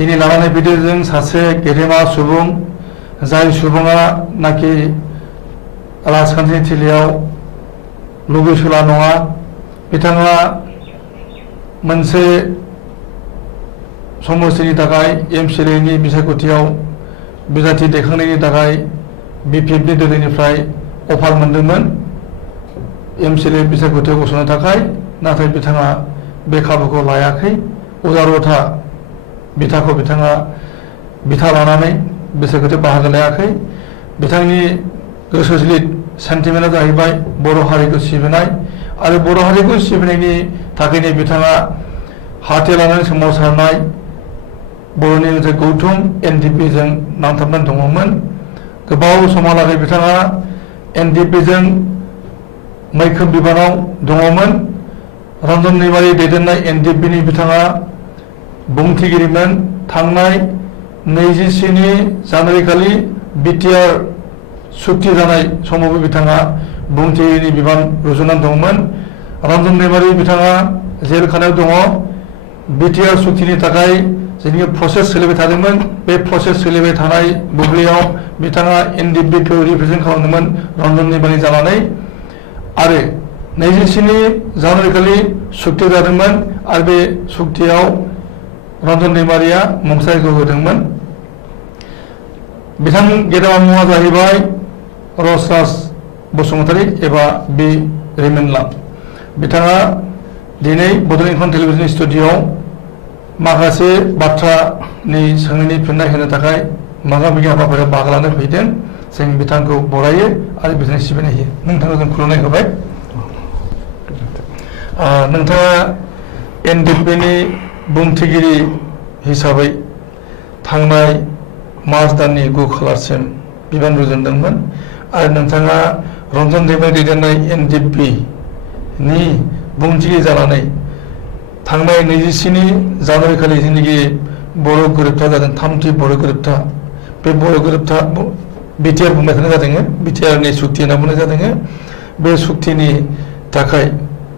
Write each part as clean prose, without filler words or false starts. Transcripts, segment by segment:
दिनै लानानै फैदों जों सासे गेदेमा सुबुं जाय सुबुङा नाखि राजखान्थिनि थिलियाव लुबैसुला नङा बिथाङा मोनसे समस्थिनि थाखाय एमसिएलएनि बिसायख'थियाव बिजाथि दैखांनायनि थाखाय बिपिएफनि दोलोनिफ्राय अफार मोनदोंमोन एमसिएलए बिसायख'थियाव गसंनो थाखाय नाथाय बिथाङा बे खाबुखौ लायाखै उदारथा बिथाखौ बिथाङा बिथा लानानै बिसायख'थियाव बाहागो लायाखै बिथांनि गोसोलिद सेन्टिमेन्टआ जाहैबाय बर' हारिखौ सिबिनाय आरो बर' हारिखौ सिबिनायनि थाखायनो बिथाङा हाथे लानानै सोमावसारनाय बर'नि मोनसे गौथुम एनडिपिजों नांथाबनानै दङमोन गोबाव समहालागै बिथाङा एनडिपिजों मैखोम बिबानाव दङमोन रन्जन दैमारि दैदेननाय एनडिपिनि बिथाङा बुंथिगिरिमोन थांनाय 27 जानुवारि खालि बिटिआर सुक्ति जानाय समावबो बिथाङा बुंथिगिरिनि बिबान रुजुनानै दंमोन रन्जन दैमारि बिथाङा जेल खानायाव दङ बिटिआर सुक्तिनि थाखाय जोंनि प्रसेस सोलिबाय थादोंमोन बे प्रसेस सोलिबाय थानाय बुब्लियाव बिथाङा एनडिपिखौ रिप्रेजेन्ट खालामदोंमोन रन्जन दैमारि जानानै आरो 27 जानुवारि खालि सुक्ति जादोंमोन आरो बे सुक्तियाव रन्जन दैमारिया मुंसाइखौ होदोंमोन बिथां गेदेमा मुङा जाहैबाय रसराज बसुमतारी एबा बि रिमेनलाम बिथाङा दिनै बड'लेण्ड इंखं टेलिभिजन स्टुडिय'आव माखासे बाथ्रानि सोंनायनि फिननाय होनो थाखाय मोगा मोगि हाबाफारियाव बाहागो लानो फैदों जों बिथांखौ बरायो आरो बिथांनि सिबिनाय होयो नोंथांखौ जों खुलुमनाय होबाय नोंथाङा एनडिपिनि बुंथिगिरि हिसाबै थांनाय मार्च दाननि 9 खालारसिम बिबान रुजुनदोंमोन आरो नोंथाङा रन्जन दैमारि दैदेननाय एनडिपिनि बुंथिगिरि जानानै थांनाय 27 जानुवारि खालि जिनोखि बर' गोरोबथा जादों थामथि बर' गोरोबथा बे बर' गोरोबथा बिटिआर बुंबाय थानाय जादों बिटिआरनि सुक्ति होनना बुंनाय जादों बे सुक्तिनि थाखाय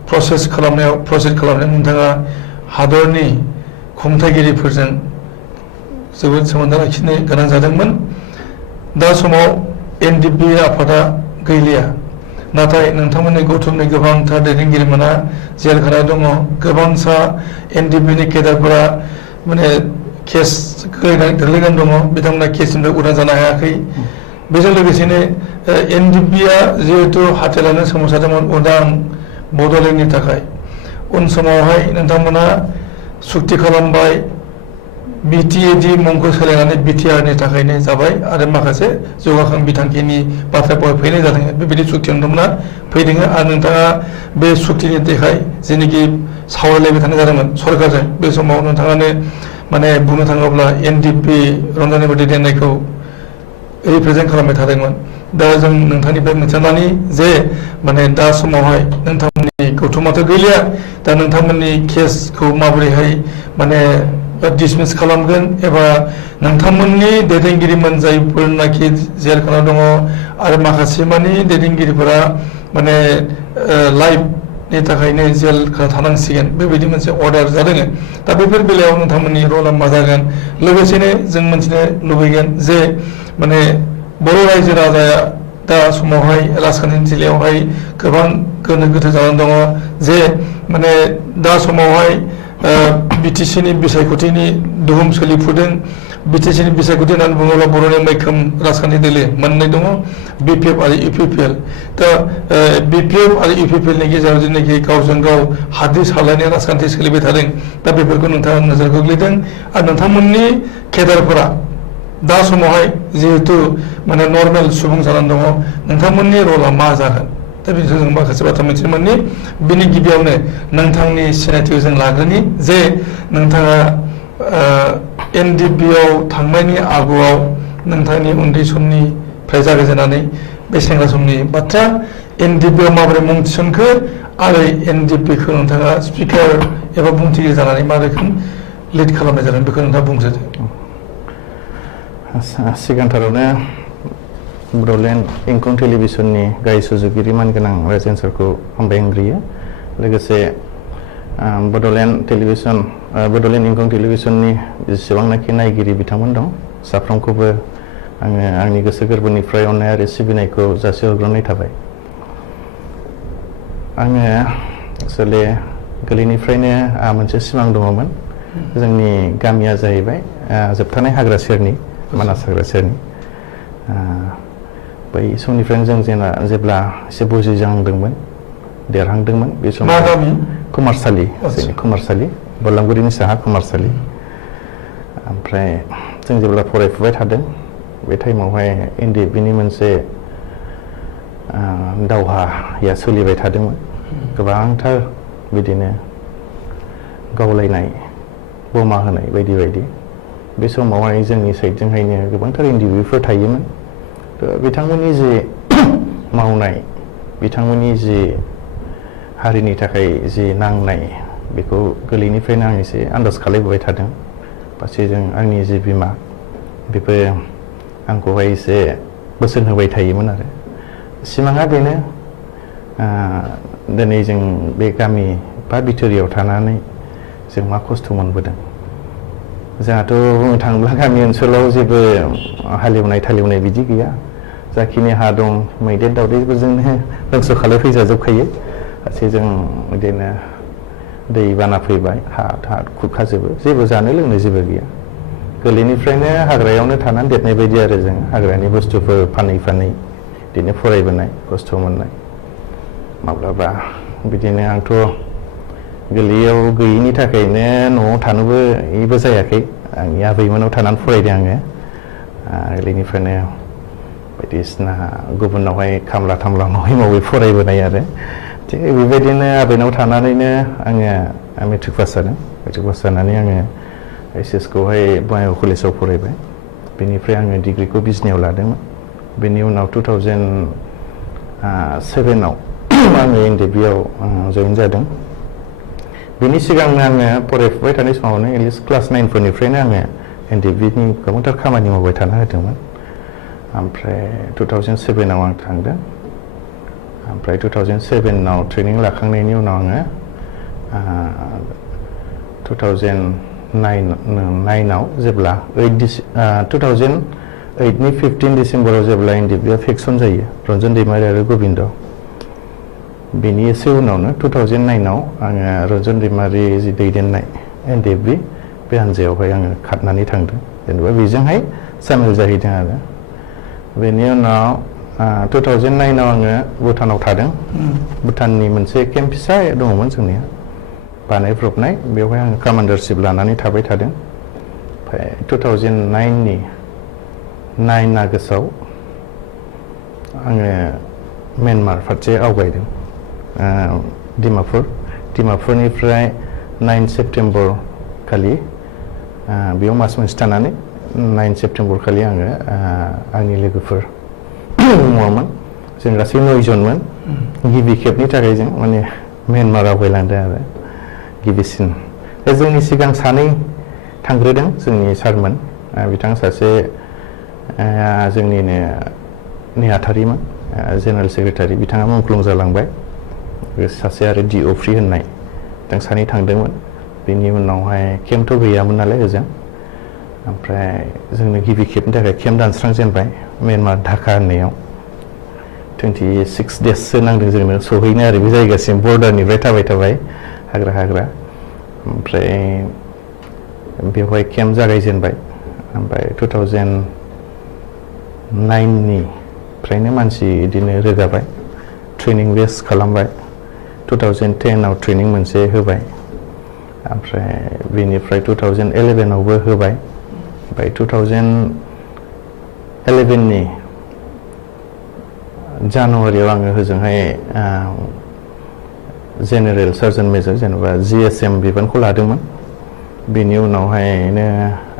प्रसेस खालामनायाव नोंथाङा हादरनि खुंथायगिरिफोरजों जोबोद सोमोन्दो लाखिनो गोनां जादोंमोन दा समाव एनडिपि आफादा गैलिया नाथाय नोंथांमोननि गौथुमनि गोबांथार दैदेनगिरिमोना जेल खानायाव दङ गोबांसा एनडिपिनि केडारफोरा माने केस गोग्लैनानै दङ बिथांमोना केसनिफ्राय उदां जानो हायाखै बेजों लोगोसेनो एनडिपिआ जिहेतु हाथिलानो सोमावसारदोंमोन उदां बड'लेण्डनि थाखाय उन समावहाय नोंथांमोना सुक्ति खालामबाय बिटिएडि मुंखौ सोलायनानै बिटिआरनि थाखायनो जाबाय आरो माखासे जौगाखां बिथांखिनि बाथ्राफोर फैनाय जादों बेबायदि सुक्ति नोंथांमोना फैदों आरो नोंथाङा बे सुक्तिनि थाखाय जेनोखि सावरायलायबाय थानाय जादोंमोन सरकारजों बे समाव नोंथाङानो माने बुंनो थाङोब्ला एनडिपि रन्जन दैमारि दैदेननायखौ रिप्रेजेन्ट खालामबाय थादोंमोन दा जों नोंथांनिफ्राय मिथिनानै जे माने दा समावहाय नोंथांमोननि गौथुमाथ' गैलिया दा नोंथांमोननि केसखौ माबोरैहाय माने डिसमिस खालामगोन एबा नोंथांमोननि दैदेनगिरिमोन जायफोरनाखि जेल खानायाव दङ आरो माखासे मानि दैदेनगिरिफोरा माने लाइफनि थाखायनो जेल थानांसिगोन बेबायदि मोनसे अर्डार जादों दा बेफोर बेलायाव नोंथांमोननि रला मा जागोन लोगोसेनो जों मिथिनो लुबैगोन जे माने बर' रायजो राजाया दा समावहाय राजखान्थिनि थिलियावहाय गोबां गोनो गोथो जानानै दङ जे माने दा समावहाय बिटिसिनि बिसायख'थिनि दुहुम सोलिफुदों बिटिसिनि बिसायख'थि होननानै बुङोब्ला बर'नि मैखोम राजखान्थि दोलो मोननै दङ बिपिएफ आरो इउपिपिएल दा बिपिएफ आरो इउपिपिएलनि गेजेराव जेनाखि गावजों गाव हाद्रि सारलायनाय राजखान्थि सोलिबाय थादों दा बेफोरखौ नोंथाङा नोजोर गोग्लैदों आरो नोंथांमोननि केडारफोरा दा समावहाय जिहेतु माने नर्मेल सुबुं जानानै दङ नोंथांमोननि रला मा जागोन दा बेनि जों माखासे बाथ्रा मिथिनो मोननि बिनि गिबियावनो नोंथांनि सिनायथिखौ जों लाग्रोनि जे नोंथाङा एनडिपिआव थांनायनि आगुआव नोंथांनि उन्दै समनिफ्राय जागायजेननानै बे सेंग्रा समनि बाथ्रा एनडिपिआव माबोरै मुं थिसनखो आरो एनडिपिखौ नोंथाङा स्पिकार एबा बुंथिगिरि जानानै मा रोखोम लिड खालामनाय जादों बेखौ नोंथाङा बुंजोदो सिगांथारावनो बड'लेण्ड इंखं टेलिभिजननि गाहाय सुजुगिरि मानगोनां राजेन सारखौ हामबाय होनग्रोयो लोगोसे बड'लेण्ड टेलिभिसन बड'लेण्ड इंखं टेलिभिसननि जेसेबांनाखि नायगिरि बिथांमोन दं साफ्रोमखौबो आङो आंनि गोसो गोरबोनिफ्राय अननाय आरो सिबिनायखौ जासिहरग्रोनाय थाबाय। आङो एक्सुवेलि गोरलैनिफ्रायनो मोनसे सिमां दङमोन। जोंनि गामिया जाहैबाय जोबथानाय हाग्रा सेरनि मानास हाग्रा सेरनि। बै समनिफ्रायनो जों जेब्ला एसे बुजिजांदोंमोन देरहांदोंमोन बे समाव मा गामि? कुमारसालि, जोंनि कुमारसालि, बरलांगुरिनि साहा कुमारसालि। ओमफ्राय जों जेब्ला फरायफुबाय थादों बे टाइमावहाय एनडिएफबिनि मोनसे दावहाया सोलिबाय थादोंमोन। गोबांथार बिदिनो गावलायनाय बमा होनाय बायदि बायदि। बे समावहाय जोंनि साइडजोंहायनो गोबांथार एनडिएफबिफोर थायोमोन। बिथांमोननि जे मावनाय, बिथांमोननि जे हारिनि थाखाय जे नांनाय, बेखौ गोरलैनिफ्रायनो आं एसे आन्दाज खालायबोबाय थादों। फारसेजों आंनि जे बिमा बेबो आंखौहाय एसे बोसोन होबाय थायोमोन आरो। सिमाङा बेनो दिनै जों बे गामि बा बिथोरियाव थानानै जों मा खस्थ' मोनबोदों। जोंहाथ' बुंनो थाङोब्ला गामि ओनसोलाव जेबो हालेवनाय थालेवनाय बिदि गैया। जाखिनि हा दं मैदेर दावदैफोरजोंनो धंस' खालामफैजाजोबखायो। फारसेजों बिदिनो दै बाना फैबाय हा खुरखाजोबो, जेबो जानो लोंनो जेबो गैया। गोरलैनिफ्रायनो हाग्रायावनो थानानै देरनाय बायदि आरो जों हाग्रानि बुस्थुफोर फानै फानै बिदिनो फरायबोनाय, खस्थ' मोननाय। माब्लाबा बिदिनो आंथ' गोरलैयाव गैयिनि थाखायनो न'आव थानोबो जायाखै। आंनि आबैमोनाव थानानै फरायदों आङो। गोरलैनिफ्रायनो बायदिसिना गुबुनावहाय खामला थामला मावै मावै फरायबोनाय आरो। थिग बेबायदिनो आबैनाव थानानैनो आङो मेट्रिक पास जादों। मेट्रिक पास जानानै आङो HS खौहाय बङाइगाव कलेजाव फरायबाय। बेनिफ्राय आङो डिग्रिखौ बिजनियाव लादोंमोन। बेनि उनाव 2007 आव आङो एनडिएफबिआव जइन जादों। बेनि सिगांनो आङो फरायफुबाय थानाय समावनो एटलिस्ट क्लास 9 फोरनिफ्रायनो आङो एनडिएफबिनि गोबांथार खामानि मावबाय थानो होदोंमोन। ओमफ्राय 2007 आव आं थांदों। ओमफ्राय 2007 आव ट्रेनिं लाखांनायनि उनाव आङो 2009 आव जेब्ला 2008नि 15 डिसेम्बराव जेब्ला एनडिएफबिआ फेक्सन जायो, रन्जन दैमारि आरो गबिन्द, बेनि एसे उनावनो 2009 आव आङो रन्जन दैमारि जि दैदेननाय एनडिएफबि बे हान्जायावहाय आङो खारनानै थांदों। जेनेबा बेजोंहाय सामिल जाहैदों आरो। बेनि उनाव 2009 आव आङो भुटानाव थादों। भुटाननि मोनसे केम्प फिसा दङमोन जोंनिया बानायब्रबनाय, बेवहाय आङो कामान्डारशिप लानानै थाबाय थादों। ओमफ्राय 2009नि 9 आगष्टआव आङो म्यानमार फारसे आवगायदों। डिमापुरनिफ्राय 9 सेप्तेम्बर खालि बेयाव मास मोनसे थानानै 9 सेप्तेम्बर खालि आङो आंनि लोगोफोर दङमोन, जों गासै 9 जनमोन। गिबि खेबनि थाखाय जों माने म्यानमार आवगायलांदों आरो गिबिसिन। जोंनि सिगां सानै थांग्रोदों, जोंनि सारमोन। बिथां सासे जोंनिनो नेहाथारिमोन, जेनेरेल सेक्रेटारि, बिथाङा मुंख्लं जालांबाय। सासे आरो DO फ्रि होननाय, बिथां सानै थांदोंमोन। बेनि उनावहाय केम्पथ' गैयामोन नालाय ओजों। ओमफ्राय जोंनो गिबि खेबनि थाखाय केम्प दानस्रांजेनबाय म्यानमार ढाका होननायाव। 26 देससो नांदों जोंनो सहैनो आरो बे जायगासिम, बर्डारनिफ्राय थाबाय थाबाय हाग्रा हाग्रा। ओमफ्राय बेवहाय केम्प जागायजेनबाय। ओमफ्राय 2009निफ्रायनो मानसि बिदिनो रोगाबाय, ट्रेनिं बेस खालामबाय। 2010 आव ट्रेनिं मोनसे होबाय। ओमफ्राय बेनिफ्राय 2011 आवबो होबाय। ओमफ्राय 2011नि जानुवारियाव आङो होजोंहाय जेनेरेल सार्जन मेजर, जेनेबा GSM बिबानखौ लादोंमोन। बेनि उनावहायनो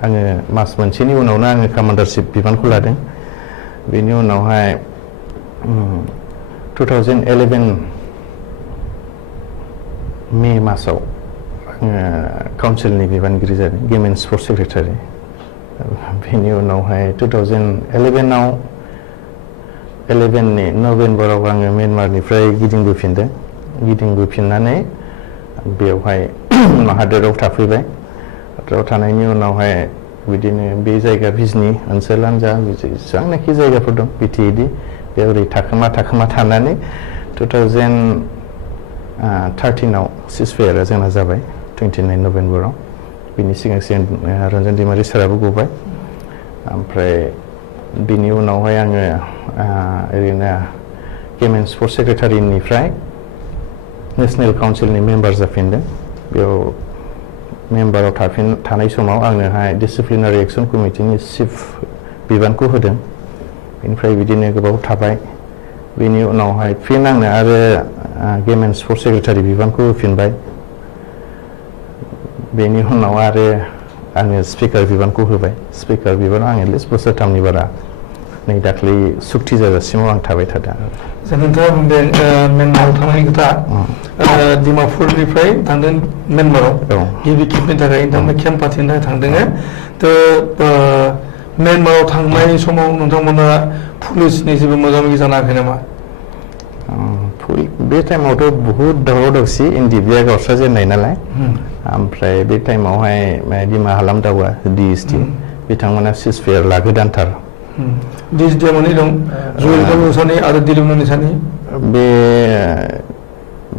आङो मास मोनसेनि उनावनो आङो कामान्डारशिप बिबानखौ लादों। बेनि उनावहाय 2011 मे मासाव आङो काउन्सिलनि बिबानगिरि जादों, गेम एन्ड स्पर्ट्स सेक्रेटारि। बेनि उनावहाय 2011नि नभेम्बराव आङो म्यानमारनिफ्राय गिदिंबोफिनदों। गिदिंबोफिननानै बेवहाय हादोराव थाफैबाय हादोराव थानायनि उनावहाय बिदिनो बे जायगा बिजनि ओनसोलानो जा जेसेबांनाखि जायगाफोर दं बिटिएडि बेयाव ओरै थाखोमा थानानै 2013आव सिजफायारा जोंना जाबाय 29 नभेम्बराव बिनि सिगां रन्जन दैमारि साराबो गबाय ओमफ्राय बिनि उनावहाय आङो ओरैनो केमेन स्पर्ट्स सेक्रेटारिनिफ्राय नेशनेल काउन्सिलनि मेम्बार जाफिनदों बेयाव मेम्बाराव थानाय समाव आंनोहाय डिसिप्लिनारि एक्सन कमिटिनि चिफ बिबानखौ होदों बेनिफ्राय बिदिनो गोबाव थाबाय बेनि उनावहाय फिन आंनो आरो गेमेन स्पर्ट्स सेक्रेटारि बिबानखौ होफिनबाय बेनि उनाव आरो आङो स्पिकार बिबानखौ होबाय स्पिकार बिबानाव आं एटलिस्ट बोसोरथामनि बारा नै दाख्लै सुक्ति जाजासिमाव आं थाबाय थादों नोंथाङा बुंदों म्यानमाराव थांनायनि खोथा डिमापुरनिफ्राय थांदों म्यानमाराव गिबि खेबनि थाखाय नोंथांमोना केम्प पार्टिनि थाखाय थांदों म्यानमाराव थांनाय समाव नोंथांमोना पुलिसनि जेबो मोगा मोगि जानो हायाखै नामा बे टाइमावथ' बहुद दावराव दावसि एनडिएफबिआ गावस्राजेननाय नालाय ओमफ्राय बे टाइमावहाय दिमा हालाम दावा डिएसटि बिथांमोना सिजफायार लागोदानथार डिएसटिआ मोननै दं जुवेल निसानि आरो दिलीप निसानि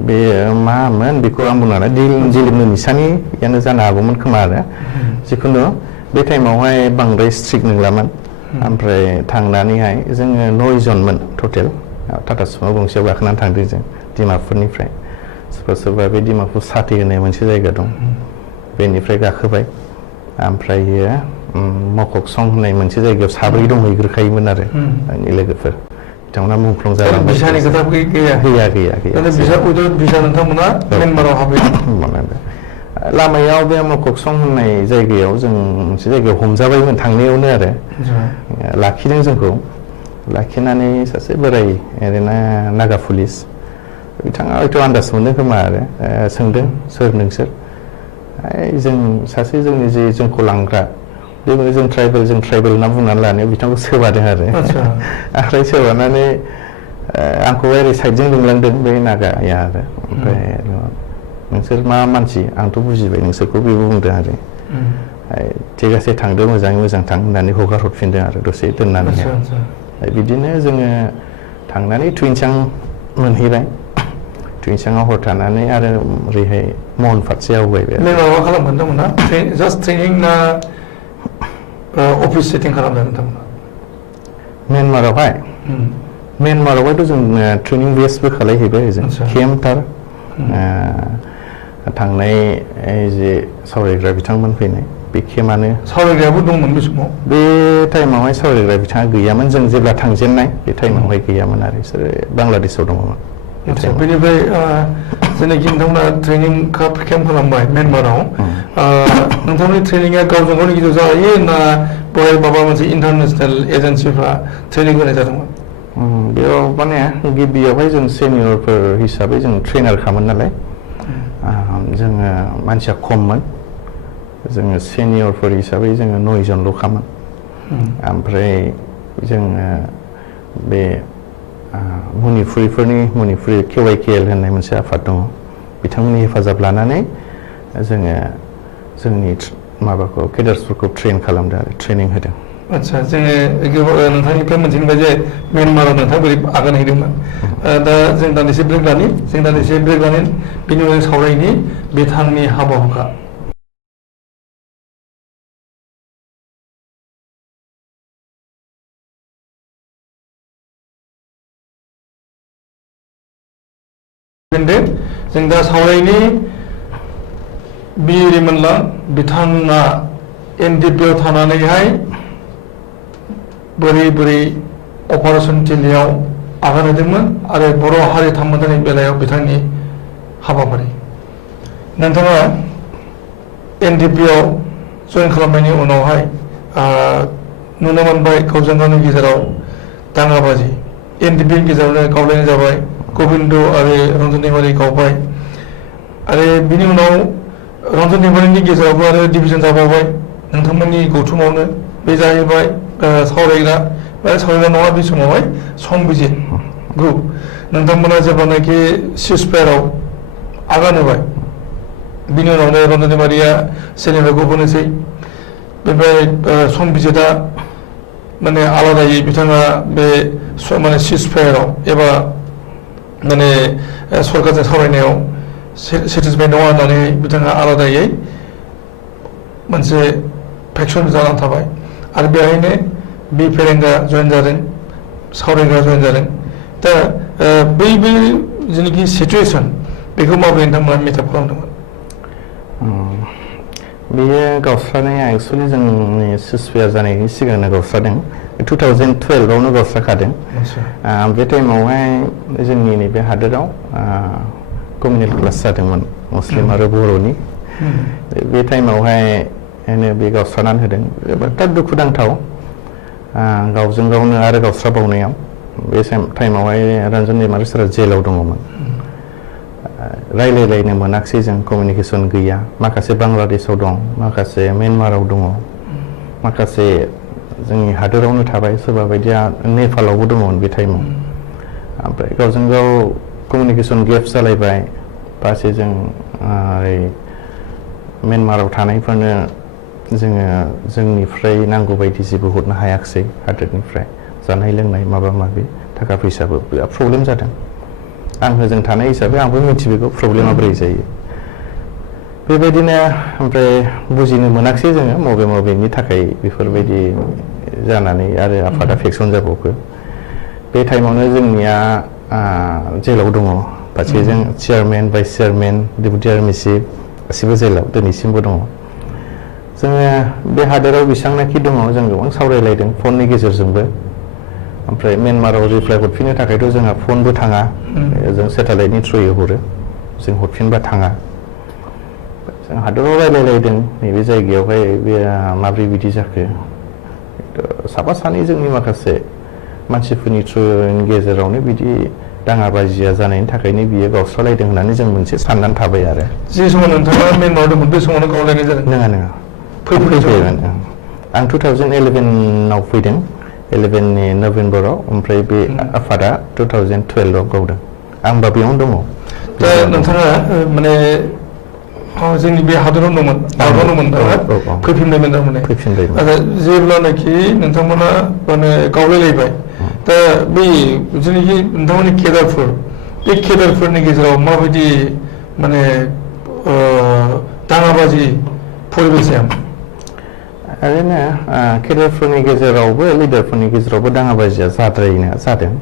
बे मामोन बेखौ आं बुंनो हाला दिलीप निसानियानो जानो हागौमोन खोमा आरो जिखुनु बे टाइमावहाय बांद्राय स्ट्रिक्ट नंलामोन ओमफ्राय थांनानैहाय जोङो 9 जनमोन टटेल टाटा सुमो गंसेयाव गाखोनानै थांदों जों डिमापुरनिफ्राय सोरबा बे डिमापुर साथि होननाय मोनसे जायगा दं बेनिफ्राय गाखोबाय ओमफ्रायो मककसं होननाय मोनसे जायगायाव साब्रै दंहैग्रोखायोमोन आरो आंनि लोगोफोर बिथांमोना मुंख्लं जालांबाय भिसानि खोथा गैया भिसा नोंथांमोना म्यानमाराव हाबहैदों लामायाव बे मककसं होननाय जायगायाव जों मोनसे जायगायाव हमजाबायमोन थांनायावनो आरो लाखिदों जोंखौ लाखिनानै सासे बोराय ओरैनो नागा पुलिस बिथाङा हयथ' आन्दाज मोनदों खोमा आरो सोंदों सोर नोंसोर जों सासे जोंनि जे जोंखौ लांग्रा बेबायदि जों ट्राइबेल होनना बुंनानै लानायाव बिथांखौ सोबादों आरो आखाइ सोबानानै आंखौ ओरै साइडजों लिंलांदों बे नागाया आरो ओमफ्राय नोंसोर मा मानसि आंथ' बुजिबाय नोंसोरखौ बेबो बुंदों आरो थिगासे थांदो मोजाङै मोजां थां होननानै हगार हरफिनदों आरो दसे दोननानै बिदिनो जोङो थांनानै टुइनचां मोनहैबाय टुइनचांआव हर थानानै आरो ओरैहाय महन फारसे आवगायबाय माबा खालामगोन नोंथांमोना जास्ट ट्रेनिं ना अफिस सेटिं खालामदों नोंथांमोना म्यानमारावहायथ' जों ट्रेनिं बेसबो खालायहैबाय जों केम्पथार थांनाय जे सावरायग्रा बिथांमोन फैनाय बे केम्पआनो सावरायग्रायाबो दंमोन बे समाव बे टाइमावहाय सावरायग्रा बिथाङा गैयामोन जों जेब्ला थांजेननाय बे टाइमावहाय गैयामोन आरो बिसोरो बांलादेशआव दङमोन बेनिफ्राय जेनाखि नोंथांमोना ट्रेनिं केम्प खालामबाय म्यानमाराव नोंथांमोननि ट्रेनिंआ गावजों गावनि गेजेराव जायो ना बेवहाय माबा मोनसे इन्टारनेसनेल एजेन्सिफ्रा ट्रेनिं होनाय जादोंमोन बेयाव माने गिबियावहाय जों सेनियरफोर हिसाबै जों ट्रेनार खामोन नालाय जोङो मानसिया खममोन जोङो सेनियरफोर हिसाबै जोङो 9 जनल' खामोन ओमफ्राय जोङो बे मणिपुरि KYKL होननाय मोनसे आफाद दङ बिथांमोननि हेफाजाब लानानै जोङो जोंनि माबाखौ केडार्सफोरखौ ट्रेन खालामदों आरो ट्रेनिं होदों आच्छा जोङो नोंथांनिफ्राय मोनथिबाय जे म्यानमाराव नोंथाङा बोरै आगान हैदोंमोन दा जों दान्दिसे ब्रेक लानि बिनि उनाव सावरायनि बिथांनि हाबा हुखा जों दा सावरायनि बिरिमोनला बिथाङा एनडिएफबिआव थानानैहाय बोरै अपारेशन थिलियाव आगान होदोंमोन आरो बर' हारि थामोनथानि बेलायाव बिथांनि हाबाफारि नोंथाङा एनडिएफबिआव जइन खालामनायनि उनावहाय नुनो मोनबाय गावजों गावनि गेजेराव दाङाबाजि एनडिएफबिनि गेजेरावनो गावलायनाय जाबाय गबिन्द आरो रन्जन दैमारि गावबाय आरो बिनि उनाव रन्जन दैमारिनि गेजेरावबो आरो डिभिजन जाबावबाय नोंथांमोननि गौथुमावनो बे जाहैबाय सावरायग्रा नङा बे समावहाय संबिजित ग्रुप नोंथांमोना जेब्लानाखि सिजफायाराव आगान होबाय बिनि उनावनो रन्जन दैमारिया सेनेमाखौ गबोनोसै बेनिफ्राय संबिजितआ माने आलादायै बिथाङा बे माने सिजफायाराव एबा माने सरकारजों सावरायनायाव सेटिसफाइड नङा होननानै बिथाङा आलादायै मोनसे फेक्सन जानानै थाबाय आरो बेहायनो बि फेरेंगा जयेन जादों सावरायग्रा जयेन जादों दा बै जेनाखि सिचुवेसन बेखौ माबोरै नोंथांमोना मेकआप खालामदोंमोन? बेयो गावस्रानाया एक्सुवेलि जोंनि सिजफायार जानायनि सिगांनो गावस्रादों 2012आवनो गावस्राखादों बे टाइमावहाय जोंनि नैबे हादोराव कमिउनेल क्लास जादोंमोन मुस्लिम आरो बर'नि बे टाइमावहाय बे गावस्रानानै होदों बिराद दुखुनांथाव गावजों गावनो आरो गावस्राबावनायाव बे टाइमावहाय रन्जन दैमारि सारा जेलाव दङमोन रायलायलायनो मोनाखिसै जों कमिउनिकेसन गैया माखासे बांलादेशआव दं माखासे म्यानमाराव दङ माखासे जोंनि हादोरावनो थाबाय सोरबा बायदिया नेपालावबो दङमोन बे टाइमाव ओमफ्राय गावजों गाव कमिउनिकेसन गेप जालायबाय फारसेजों ओरै म्यानमाराव थानायफोरनो जोङो जोंनिफ्राय नांगौ बायदि जेबो हरनो हायाखिसै हादोरनिफ्राय जानाय लोंनाय माबा माबि थाखा फैसाबो बिराद प्रब्लेम जादों आं होजों थानाय हिसाबै आंबो मिथिबेगौ प्रब्लेमा बोरै जायो बेबायदिनो ओमफ्राय बुजिनो मोनाखिसै जोङो मबेनि थाखाय बेफोरबायदि जानानै आरो आफादा फेक्सन जाबावखो बे टाइमावनो जोंनिया जेलाव दङ फारसेजों chairman vice chairman deputy army chief गासिबो जेलाव दिनैसिमबो दङ जोङो बे हादोराव बेसेबांनाखि दङ जों गोबां सावरायलायदों फननि गेजेरजोंबो ओमफ्राय म्यानमाराव रिप्लाइ हरफिननो थाखायथ' जोंहा फनबो थाङा जों सेटेलाइटनि थ्रुयै हरो जों हरफिनबा थाङा जों हादोराव रायलायलायदों नैबे जायगायावहाय बे माब्रै बिदि जाखो साफा सानै जोंनि माखासे मानसिफोरनि थ्रुनि गेजेरावनो बिदि दाङाबाजिया जानायनि थाखायनो बियो गावस्रालायदों होननानै जों मोनसे साननानै थाबाय आरो जे समाव नोंथाङा म्यानमाराव दंमोन बे समावनो गावलायनाय जादों नङा फैबायमोन आं 2011आव फैदों 11नि नभेम्बराव ओमफ्राय बे आफादा 2012आव गावदों आंबा बेयावनो दङ दा नोंथाङा माने जोंनि बे हादराव दंमोन दंमोन फैफिनबायमोन थारमाने आरो जेब्लानाखि नोंथांमोना माने गावलायलायबाय दा बै जेनाखि नोंथांमोननि केदारफोर बे केदारफोरनि गेजेराव माबायदि माने दाङाबाजि परिबेस जायामोन ओरैनो केदारफोरनि गेजेरावबो लिडारफोरनि गेजेरावबो दाङाबाजिया जादों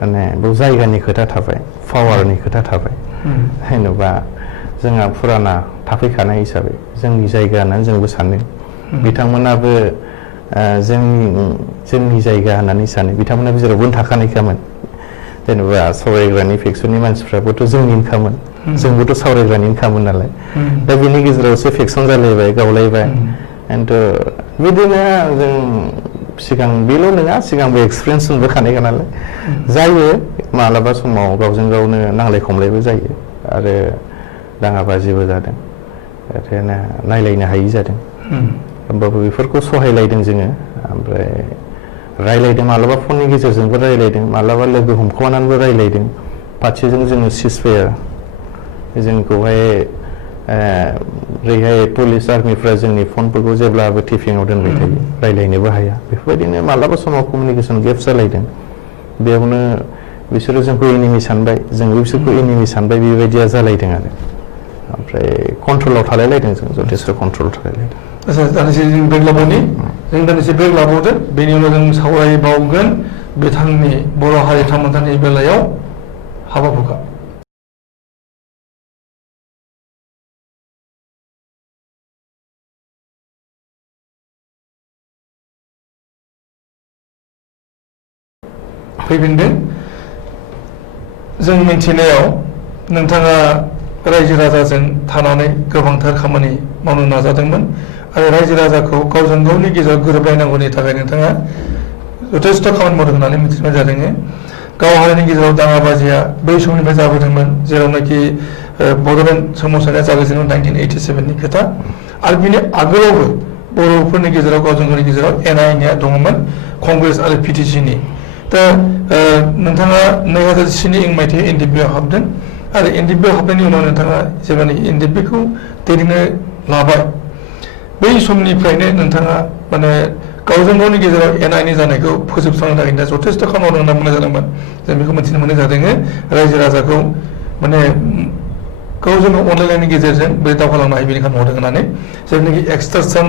माने बेयाव जायगानि खोथा थाबाय पावारनि खोथा थाबाय जेनेबा जोंहा फुराना थाफैखानाय हिसाबै जोंनि जायगा होननानै जोंबो सानो बिथांमोनाबो जोंनि जायगा होननानै सानो बिथांमोनाबो जेरावबो थाखानायखामोन जेनेबा सावरायग्रानि फेक्सननि मानसिफ्राबोथ' जोंनिनोखामोन जोंबोथ' सावरायग्रानिनोखामोन नालाय दा बिनि गेजेरावसो फेक्सन जालायबाय गावलायबाय खिन्थु बिदिनो जों सिगां बेल' नङा सिगांबो एक्सपिरियेन्स मोनबोखानायखा नालाय जायो मालाबा समाव गावजों गावनो नांलाय खमलायबो जायो आरो दाङाबाजिबो जादों ओरैनो नायलायनो हायि जादों होमबाबो बेफोरखौ सहायलायदों जोङो ओमफ्राय रायलायदों मालाबा फननि गेजेरजोंबो रायलायदों मालाबा लोगो हमखोमानानैबो रायलायदों फारसेजों जोङो सिजफायार जोंखौहाय ओरैहाय पुलिस आर्मिफ्रा जोंनि फनफोरखौ जेब्लाबो टिफिंआव दोनबाय थायो रायलायनोबो हाया बेफोरबायदिनो मालाबा समाव कमिउनिकेसन गेप जालायदों बेयावनो बिसोरो जोंखौ एनिमि सानबाय जोंबो बिसोरखौ एनिमि सानबाय बेबायदिया जालायदों आरो ओमफ्राय कन्ट्रलाव थालायलायदों जों जथेस्थ' कन्ट्रलाव थालायलायदों आচ্ছা दानिसे जों ब्रेक लाबावदों बेनि उनाव जों सावरायबावगोन बिथांनि बर' हारि थामोनथानि बेलायाव हाबा हुखा फैफिनदों जों मिथिनायाव नोंथाङा रायजो राजाजों थानानै गोबांथार खामानि मावनो नाजादोंमोन आरो रायजो राजाखौ गावजों गावनि गेजेराव गोरोबलायनांगौनि थाखाय नोंथाङा जथेस्थ' खामानि मावदों होननानै मिथिनाय जादों गाव हारिनि गेजेराव दाङाबाजिया बै समनिफ्राय जाबोदोंमोन जेरावनाखि बड'लेण्ड सोमावसारनाया जागायजेनदोंमोन 1987नि खोथा आरो बिनि आगोलावबो बर'फोरनि गेजेराव गावजों गावनि गेजेराव एना एनिया दङमोन कंग्रेस आरो पिटिसिनि दा नोंथाङा 2007 मायथाइयाव एनडिपिआव हाबदों आरो एनडिपिआव हाबनायनि उनाव नोंथाङा जेब्लानाखि एनडिपिखौ दैदेननो लाबाय बै समनिफ्रायनो नोंथाङा माने गावजों गावनि गेजेराव एना एनि जानायखौ फोजोबस्रांनो थाखाय दा जथेस्थ' खामानि मावनो होनना बुंनाय जादोंमोन जों बेखौ मिथिनो मोननाय जादों रायजो राजाखौ माने गावजों गाव अनलायनायनि गेजेरजों बे दावगालांनो हायो बेनिखायनो मावदों होननानै जेरैनाखि एक्सटर्सन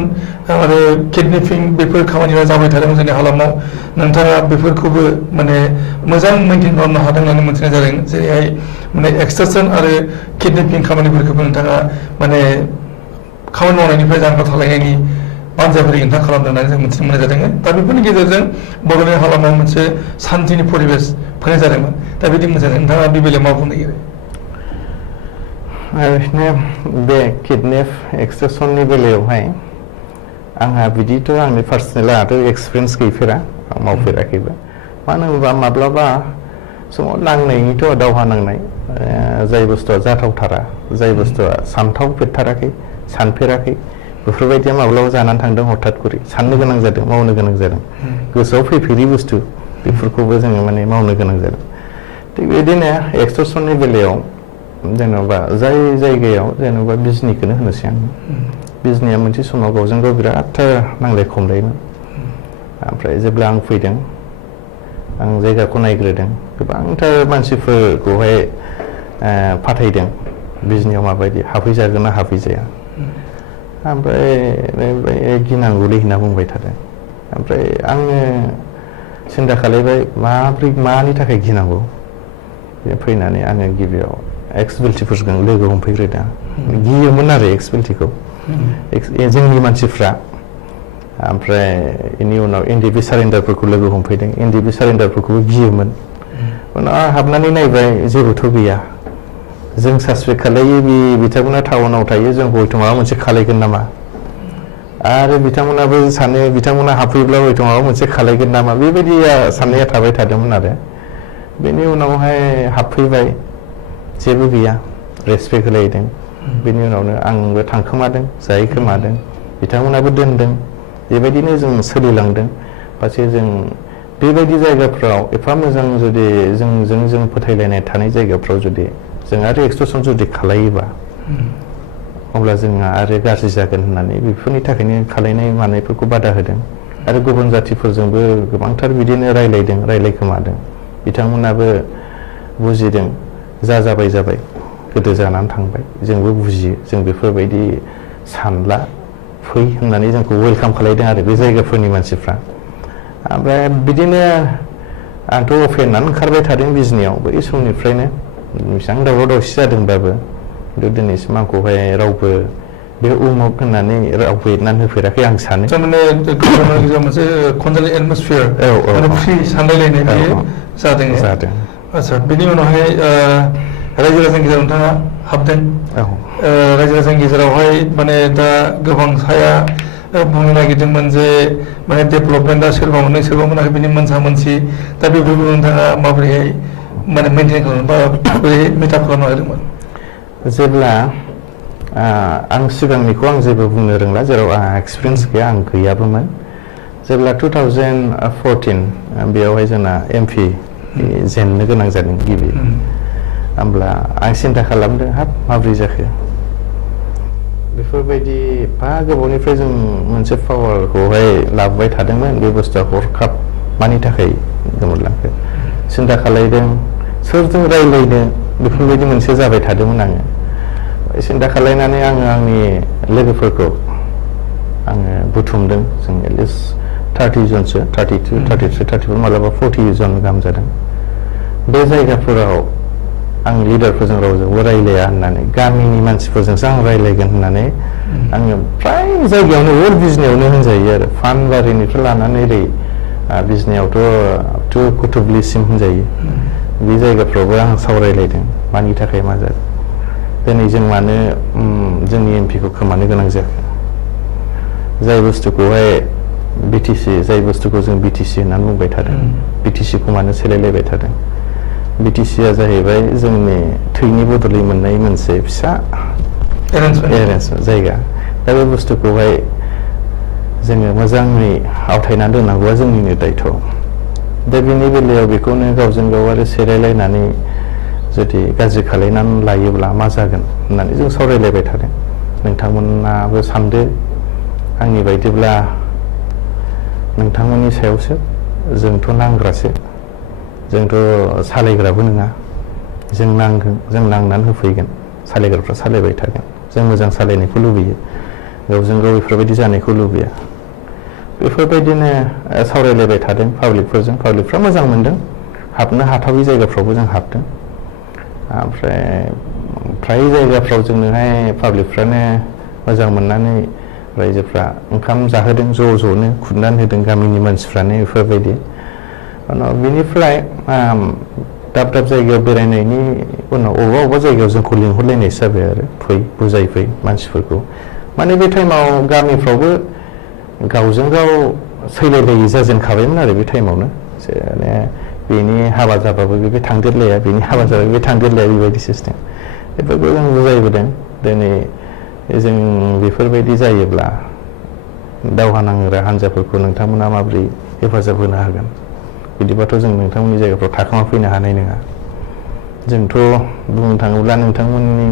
आरो किडनेपिं बेफोर खामानिया जाबाय थादों जोंनि हालामाव नोंथाङा बेफोरखौबो माने मोजां मेनटेन खालामनो हादों होननानै मिथिनाय जादों जेरैहाय माने एक्सटर्सन आरो किडनेपिं खामानिफोरखौबो नोंथाङा माने खामानि मावनायनिफ्राय जानगार थालायनायनि बानजायफोर हेंथा खालामदों होननानै जों मिथिनो मोननाय जादों दा बेफोरनि गेजेरजों बड'लेण्ड हालामाव मोनसे सान्थिनि परिबेस फैनाय जादोंमोन दा बिदि मोजां नोंथाङा बे बेलायाव मा बुंनो नागिरो ओरैनो बे किडनेप एक्सटर्सननि बेलायावहाय आंहा बिदिथ' आंनि पार्सनेल आंहाथ' एक्सपिरियेन्स गैफेरा आं मावफेराखैबो मानो होनोबा माब्लाबा समाव नांनायनिथ' दावहा नांनाय जाय बुस्थुआ जाथावथारा जाय बुस्थुआ सानथावफेरथाराखै सानफेराखै बेफोरबायदिया माब्लाबा जानानै थांदों हठात करि साननो गोनां जादों मावनो गोनां जादों गोसोआव फैफेरि बुस्थु बेफोरखौबो जोङो माने मावनो गोनां जादों थिग बिदिनो एक्सटर्सननि बेलायाव जेनेबा जाय जायगायाव जेनेबा बिजनिखौनो होनोसै आं बिजनिया मोनसे समाव गावजों गाव बिराद नांलाय खमलायमोन ओमफ्राय जेब्ला आं फैदों आं जायगाखौ नायग्रोदों गोबांथार मानसिफोरखौहाय फाथायदों बिजनियाव माबायदि हाबफैजागोन ना हाबफैजाया ओमफ्राय गिनांगौलै होनना बुंबाय थादों ओमफ्राय आङो सिन्था खालायबाय मानि थाखाय गिनांगौ बे फैनानै आङो गिबियाव एक्स बिएलटिफोरजों लोगो हमफैग्रोदों गियोमोन आरो एक्स बिएलटिखौ जोंनि मानसिफ्रा ओमफ्राय बेनि उनाव एनडिपि सारेन्डारफोरखौ लोगो हमफैदों एनडिपि सारेन्डारफोरखौबो गियोमोन उनाव हाबनानै नायबाय जेबोथ' गैया जों सासपेक्ट खालायो बिथांमोना टाउनाव थायो जों हयथ' माबा मोनसे खालायगोन नामा आरो बिथांमोनाबो सानो बिथांमोना हाबफैब्ला हयथ' माबा मोनसे खालायगोन नामा बेबायदि साननाया थाबाय थादोंमोन आरो बेनि उनावहाय हाबफैबाय जेबो गैया रेसपेक्ट होलायदों बेनि उनावनो आंबो थांखोमादों जाहैखोमादों बिथांमोनाबो दोनदों बेबायदिनो जों सोलिलांदों फारसे जों बेबायदि जायगाफ्राव एफा मोजां जुदि जों फोथायलायनाय थानाय जायगाफ्राव जुदि जों आरो एक्सटर्सन जुदि खालायोबा अब्ला जोंहा आरो गाज्रि जागोन होननानै बेफोरनि थाखायनो खालायनाय मानायफोरखौ बादा होदों आरो गुबुन जाथिफोरजोंबो गोबांथार बिदिनो रायलायखोमादों बिथांमोनाबो बुजिदों जाबाय गोदो जानानै थांबाय जोंबो बुजियो जों बेफोरबायदि सानला फै होननानै जोंखौ वेलकाम खालायदों आरो बे जायगाफोरनि मानसिफ्रा ओमफ्राय बिदिनो आंथ' अफेनानै ओंखारबाय थादों बिजनियाव बै समनिफ्रायनो बेसेबां दावराव दावसि जादोंबाबो खिन्थु दिनैसिम आंखौहाय रावबो बे उमुक होननानै रावबो एदनानै होफेराखै आं सानो थारमाने मोनसे कनजाल एटमसफियार फ्रि सानलायलायनाय बेयो जादों आच्छा बेनि उनावहाय रायजो राजानि गेजेराव नोंथाङा हाबदों रायजो राजानि गेजेरावहाय माने दा गोबां साया बुंनो नागिरदोंमोन जे माने डेभेलपमेन्टआ सोरबा मोनदों सोरबा मोनाखै बिनि मोनसा मोनसि दा बेफोरखौ नोंथाङा माबोरैहाय माने मेनटेन खालामनो बा बोरै मेकआप खालामनो हादोंमोन जेब्ला आं सिगांनिखौ आं जेबो बुंनो रोंला जेराव आंहा एक्सपिरियेन्स गैया आं गैयाबोमोन जेब्ला 2014 बेयावहाय जोंना एमपि जेननो गोनां जादों गिबि होमब्ला आं सिन्था खालामदों हाब माबोरै जाखो बेफोरबायदि एफा गोबावनिफ्राय जों मोनसे पावारखौहाय लाबोबाय थादोंमोन बे बुस्थुआ हरखाब मानि थाखाय गोमोरलांखो सिन्था खालायदों सोरजों रायज्लायनो बेफोरबायदि मोनसे जाबाय थादोंमोन आङो सिन्था खालायनानै आङो आंनि लोगोफोरखौ आङो बुथुमदों जों एटलिस्ट 30 जनसो 32, 33, 34 मालाबा 40 जन गाहाम जादों बे जायगाफोराव आं लिडारफोरजों रावजोंबो रायलाया होननानै गामिनि मानसिफोरजोंसो आं रायलायगोन होननानै आङो फ्राय जायगायावनो अल बिजनियावनो होनजायो आरो फानबारिनिफ्राय लानानै ओरै बिजनियावथ' टु कुथुबलिसिम होनजायो बे जायगाफ्रावबो आं सावरायलायदों मानि थाखाय मा जादों दिनै जों मानो जोंनि एमपिखौ खोमानो गोनां जायाखै जाय बुस्थुखौहाय बिटिसि जाय बुस्थुखौ जों बिटिसि होननानै बुंबाय थादों बिटिसिखौ मानो सोलायलायबाय थादों बिटिसिआ जाहैबाय जोंनि थैनि बदलै मोननाय मोनसे फिसा एरेन्जमेन्ट जायगा दा बे बुस्थुखौहाय जोङो मोजाङै आवथायना दोननांगौआ जोंनिनो दायथ' दा बेनि बेलायाव बेखौनो गावजों गाव आरो सेलायलायनानै जुदि गाज्रि खालायनानै लायोब्ला मा जागोन होननानै जों सावरायलायबाय थादों। नोंथांमोनाबो सानदो, आंनि बायदिब्ला नोंथांमोननि सायावसो, जोंथ' नांग्रासो, जोंथ' सालायग्राबो नङा, जों नांगोन, जों नांनानै होफैगोन, सालायग्राफ्रा सालायबाय थागोन, जों मोजां सालायनायखौ लुबैयो, गावजों गाव बेफोरबायदि जानायखौ लुबैया। बेफोरबायदिनो सावरायलायबाय थादों पाब्लिकफोरजों, पाब्लिकफ्रा मोजां मोनदों, हाबनो हाथावै जायगाफ्रावबो जों हाबदों। ओमफ्राय फ्राय जायगाफ्राव जोंनोहाय पाब्लिकफ्रानो मोजां मोननानै रायजोफ्रा ओंखाम जाहोदों, ज' ज'नो खुरनानै होदों गामिनि मानसिफ्रानो बेफोरबायदि। बिनिफ्राय दाब दाब जायगायाव बेरायनायनि उनाव अबेबा अबेबा जायगायाव जोंखौ लिंहरलायनायसो जाबाय आरो, फै बुजायफै मानसिफोरखौ। माने बे टाइमाव गामिफ्रावबो गावजों गाव सैलायलायि जाजेनखाबायमोन आरो बे टाइमावनो, माने बेनि हाबा जाबाबो बे थांदेरलाया, बेनि हाबा जाबाबो बे थांदेरलाया, बेबायदि सिस्टेम। बेफोरखौ जों बुजायबोदों। दिनै जों बेफोरबायदि जायोब्ला दावहा नांग्रा हान्जाफोरखौ नोंथांमोना माबोरै हेफाजाब होनो हागोन? बिदिबाथ' जों नोंथांमोननि जायगाफ्राव थाखोमा फैनो हानाय नङा। जोंथ' बुंनो थाङोब्ला नोंथांमोननि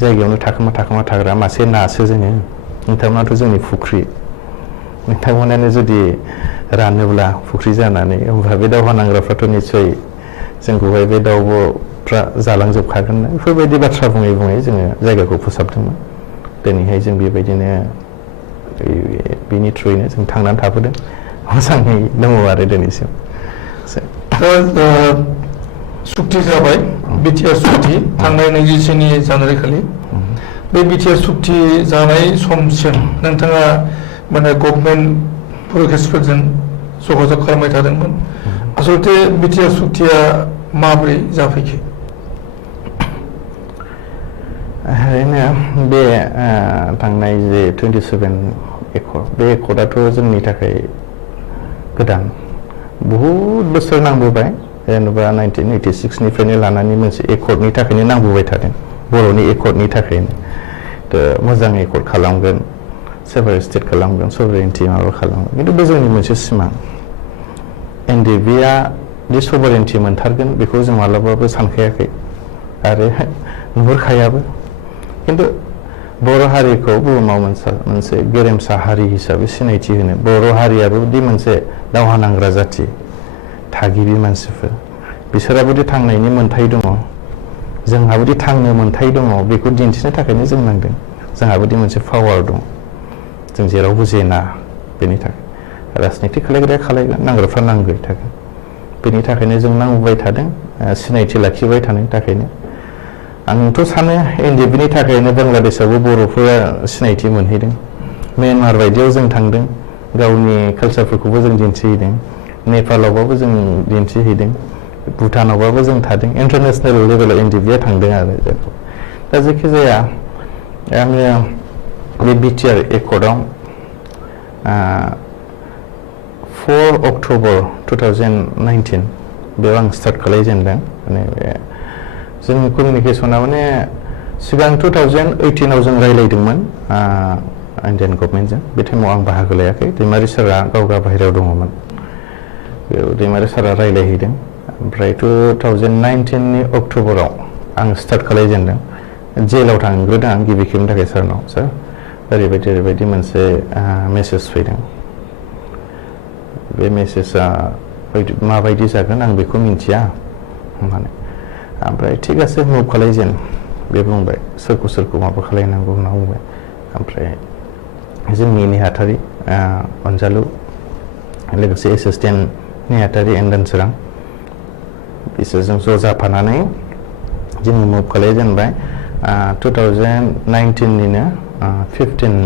जायगायावनो थाखोमा थाग्रा मासे नासो जोङो, नोंथांमोनाथ' जोंनि फुख्रि। नोंथांमोनानो जुदि रानोब्ला फुख्रि जानानै, होमबा बे दावहा नांग्राफ्राथ' निस्सय जोंखौहाय बे दाउब'फ्रा जालांजोबखागोन ना। बेफोरबायदि बाथ्रा बुङै बुङै जोङो जायगाखौ फोसाबदोंमोन। दिनैहाय जों बेबायदिनो बिनि थ्रुयैनो जों थांनानै थाबोदों, मोजाङै दङ आरो दिनैसिम। सुक्ति जाबाय, बिटिआर सुक्ति थांनाय 27 जानुवारि खालि। बे बिटिआर सुक्ति जानाय समसिम नोंथाङा माने गभर्नमेन्ट पुर'केसफोरजों जगाजग खालामबाय थादोंमोन। आसलथे बिटिआर सुक्तिया माबोरै जाफैखो? ओरैनो बे थांनाय जे 27 एकड़, बे एकड़ाथ' जोंनि थाखाय गोदान, बहुद बोसोर नांबोबाय, जेनेबा 1986निफ्रायनो लानानै मोनसे एकड़नि थाखायनो नांबोबाय थादों, बर'नि एकड़नि थाखायनो। मोजां एकड़ खालामगोन, सेपारेट स्टेट खालामगोन, सभारेन्टि माबा खालामगोन, खिन्थु बे जोंनि मोनसे सिमां। एनडिएफबिआ दि सभारेन्टि मोनथारगोन बेखौ जों मालाबाबो सानखायाखै आरो नुहुरखायाबो। खिन्थु बर' हारिखौ बुहुमाव मोनसे गेरेमसा हारि हिसाबै सिनायथि होनो, बर' हारियाबो दि मोनसे दावहा नांग्रा जाथि, थागिबि मानसिफोर, बिसोराबोदि थांनायनि मोन्थाय दङ, जोंहाबोदि थांनो मोन्थाय दङ, बेखौ दिन्थिनो थाखायनो जों नांदों। जोंहाबोदि मोनसे पावार दं, जों जेरावबो जेना, बेनि थाखाय राजनिति खालायग्राया खालायगोन, नांग्राफ्रा नांबाय थागोन। बेनि थाखायनो जों नांबाय थादों, सिनायथि लाखिबाय थानायनि थाखायनो। आंथ' सानो एनडिएफबिनि थाखायनो बांलादेशआवबो बर'फोरा सिनायथि मोनहैदों। म्यानमार बायदियाव जों थांदों, गावनि कालसारफोरखौबो जों दिन्थिहैदों, नेपालावबाबो जों दिन्थिहैदों, भुटानावबाबो जों थादों, इन्टारनेसनेल लेभेलाव एनडिएफबिआ थांदों आरो। दा जेखि जाया आङो बे बिटिआर एकड़आव 4 अक्ट'बर 2019 बेयाव आं स्टार्ट खालायजेनदों। माने जोंनि कमिउनिकेसना माने सिगां 2018आव जों रायज्लायदोंमोन इन्डियान गभर्नमेन्टजों, बे टाइमाव आं बाहागो लायाखै, दैमारि सारा गावगा बाहेरायाव दङमोन, बेयाव दैमारि सारा रायज्लायहैदों। ओमफ्राय 2019नि अक्ट'बराव आं स्टार्ट खालायजेनदों, जेलाव थांग्रोदों आं गिबि खेबनि थाखाय सारनाव, सार ओरैबायदि मोनसे मेसेज फैदों, बे मेसेजआ माबायदि जागोन आं बेखौ मिन्थिया होननानै। ओमफ्राय थिग आसे मुभ खालायजेन, बे बुंबाय सोरखौ माबा खालायनांगौ होनना बुंबाय। ओमफ्राय जोंनि नेहाथारि अनजालु, लोगोसे एसिस्टेन्ट नेहाथारि एन्डानसोरां, बिसोरजों ज' जाफानानै जोङो मुभ खालायजेनबाय। 2019निनो 15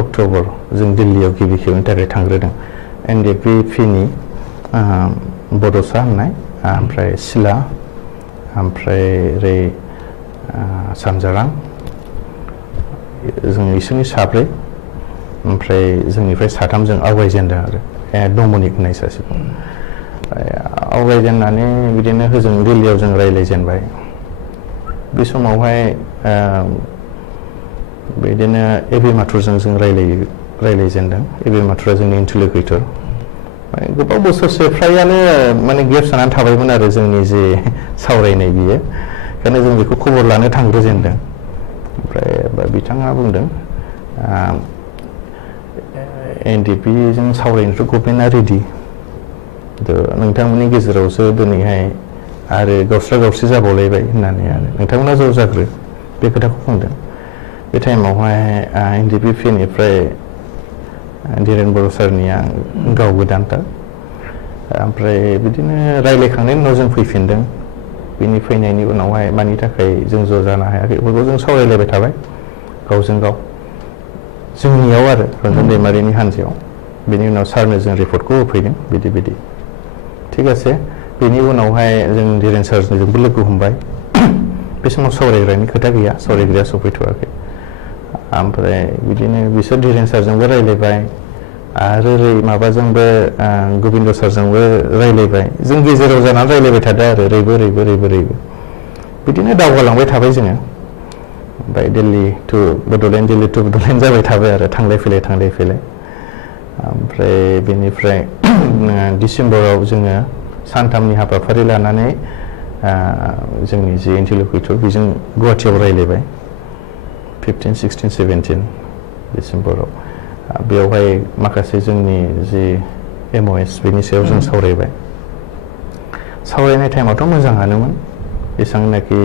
अक्ट'बर जों दिल्लीयाव गिबि खेबनि थाखाय थांग्रोदों। एनडिएफबिनि बड'सा होननाय, ओमफ्राय सिला, ओमफ्राय ओरै सानजारां, जों बिसोरनि साब्रै, ओमफ्राय जोंनिफ्राय साथामजों आवगायजेनदों आरो डमिनिक होननाय सासेखौ। आवगायजेननानै बिदिनो होजों दिल्लीयाव जों रायज्लायजेनबाय। बे समावहाय बिदिनो एबि माथुरजों जों रायज्लायजेनदों। एबि माथुरा जोंनि इन्टारल'कुट'र, माने गोबाव बोसोरसे फ्रायानो माने गेप जानानै थाबायमोन आरो जोंनि जे सावरायनाय बियो, ओंखायनो जों बेखौ खबर लानो थांग्रोजेनदों। ओमफ्राय बिथाङा बुंदों NDP जों सावरायनोथ' गभर्नमेन्टआ रेडि, नोंथांमोननि गेजेरावसो दिनैहाय आरो गावस्रा गावस्रि जाबावलायबाय होननानै आरो नोंथांमोना ज' जाग्रो बे खोथाखौ बुंदों। बे टाइमावहाय NDP निफ्राय धीरेन बर' सारनिया गाव गोदानथार, ओमफ्राय बिदिनो रायज्लायखांनायनि उनाव जों फैफिनदों। बिनि फैनायनि उनावहाय मानि थाखाय जों ज' जानो हायाखै बेफोरखौ जों सावरायलायबाय थाबाय गावजों गाव जोंनियाव आरो रन्जन दैमारिनि हान्जायाव। बेनि उनाव सारनो जों रिपर्टखौ होफैदों बिदि बिदि थिग आसे। बेनि उनावहाय जों धीरेन सारजोंबो लोगो हमबाय। बे समाव सावरायग्रानि खोथा गैया, सावरायग्राया सफैथ'वाखै। ओमफ्राय बिदिनो बिसोर धीरेन सारजोंबो रायज्लायबाय आरो ओरै माबाजोंबो गबिन्द सारजोंबो रायज्लायबाय। जों गेजेराव जानानै रायज्लायबाय थादों आरो ओरैबो ओरैबो ओरैबो ओरैबो बिदिनो दावगालांबाय थाबाय जोङो। ओमफ्राय दिल्ली टु बड'लेण्ड, दिल्ली टु बड'लेण्ड जाबाय थाबाय आरो थांलाय फैलाय थांलाय फैलाय। ओमफ्राय बेनिफ्राय डिसेम्बराव जोङो सानथामनि हाबाफारि लानानै जोंनि जे इन्टारल'किउटर बेजों गुवाहाटियाव रायज्लायबाय 15, 16, 17 डिसेम्बराव। बेवहाय माखासे जोंनि जि MOS बेनि सायाव जों सावरायबाय। सावरायनाय टाइमावथ' मोजाङानोमोन, जेसेबांनाखि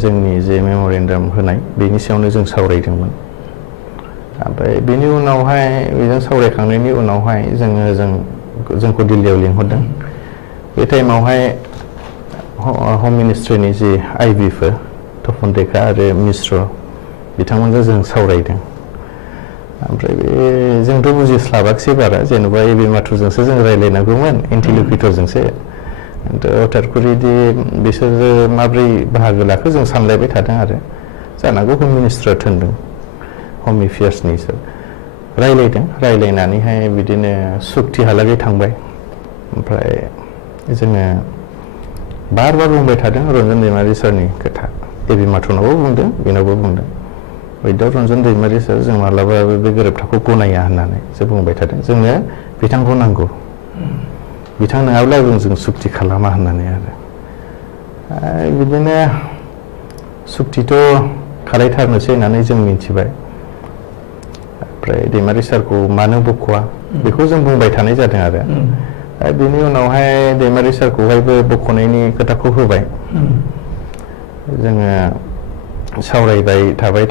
जोंनि जे मेम'रेन्डाम होनाय बेनि सायावनो जों सावरायदोंमोन। ओमफ्राय बेनि उनावहाय बेजों सावरायखांनायनि उनावहाय जोंखौ दिल्लीयाव लिंहरदों। बे टाइमावहाय हम मिनिस्ट्रिनि जि आइबिफोर तपन रेखा आरो मिश्र बिथांमोनजों जों सावरायदों। ओमफ्राय जोंथ' बुजिस्लाबाखिसै बारा, जेनेबा एबि माथुरजोंसो जों रायज्लायनांगौमोन, इन्टारल'किउटरजोंसो। अटारकुरिदि बिसोरो माब्रै बाहागो लाखो जों सानलायबाय थादों आरो जानांगौ हम मिनिस्टारा थिनदों, हम एफेयार्सनि रायज्लायदों। रायज्लायनानैहाय बिदिनो सुक्तिहालागै थांबाय। ओमफ्राय जोङो बार बुंबाय थादों रन्जन दैमारि सारनि खोथा। एबि माथुरनावबो बुंदों, बेनावबो बुंदों। उइदाउट रन्जन दैमारि सार जों माब्लाबाबो बे गोरोबथाखौ गनाया होननानै जों बुंबाय थादों। जोंनो बिथांखौ नांगौ, बिथां नङाब्ला जों सुक्ति खालामा होननानै आरो बिदिनो सुक्तिथ' खालायथारनोसै होननानै जों मिन्थिबाय। ओमफ्राय दैमारि सारखौ मानो बख'वा बेखौ जों बुंबाय थानाय जादों आरो बेनि उनावहाय दैमारि सारखौहायबो बख'नायनि खोथाखौ होबाय। जोङो सावरायबाय थाबाय।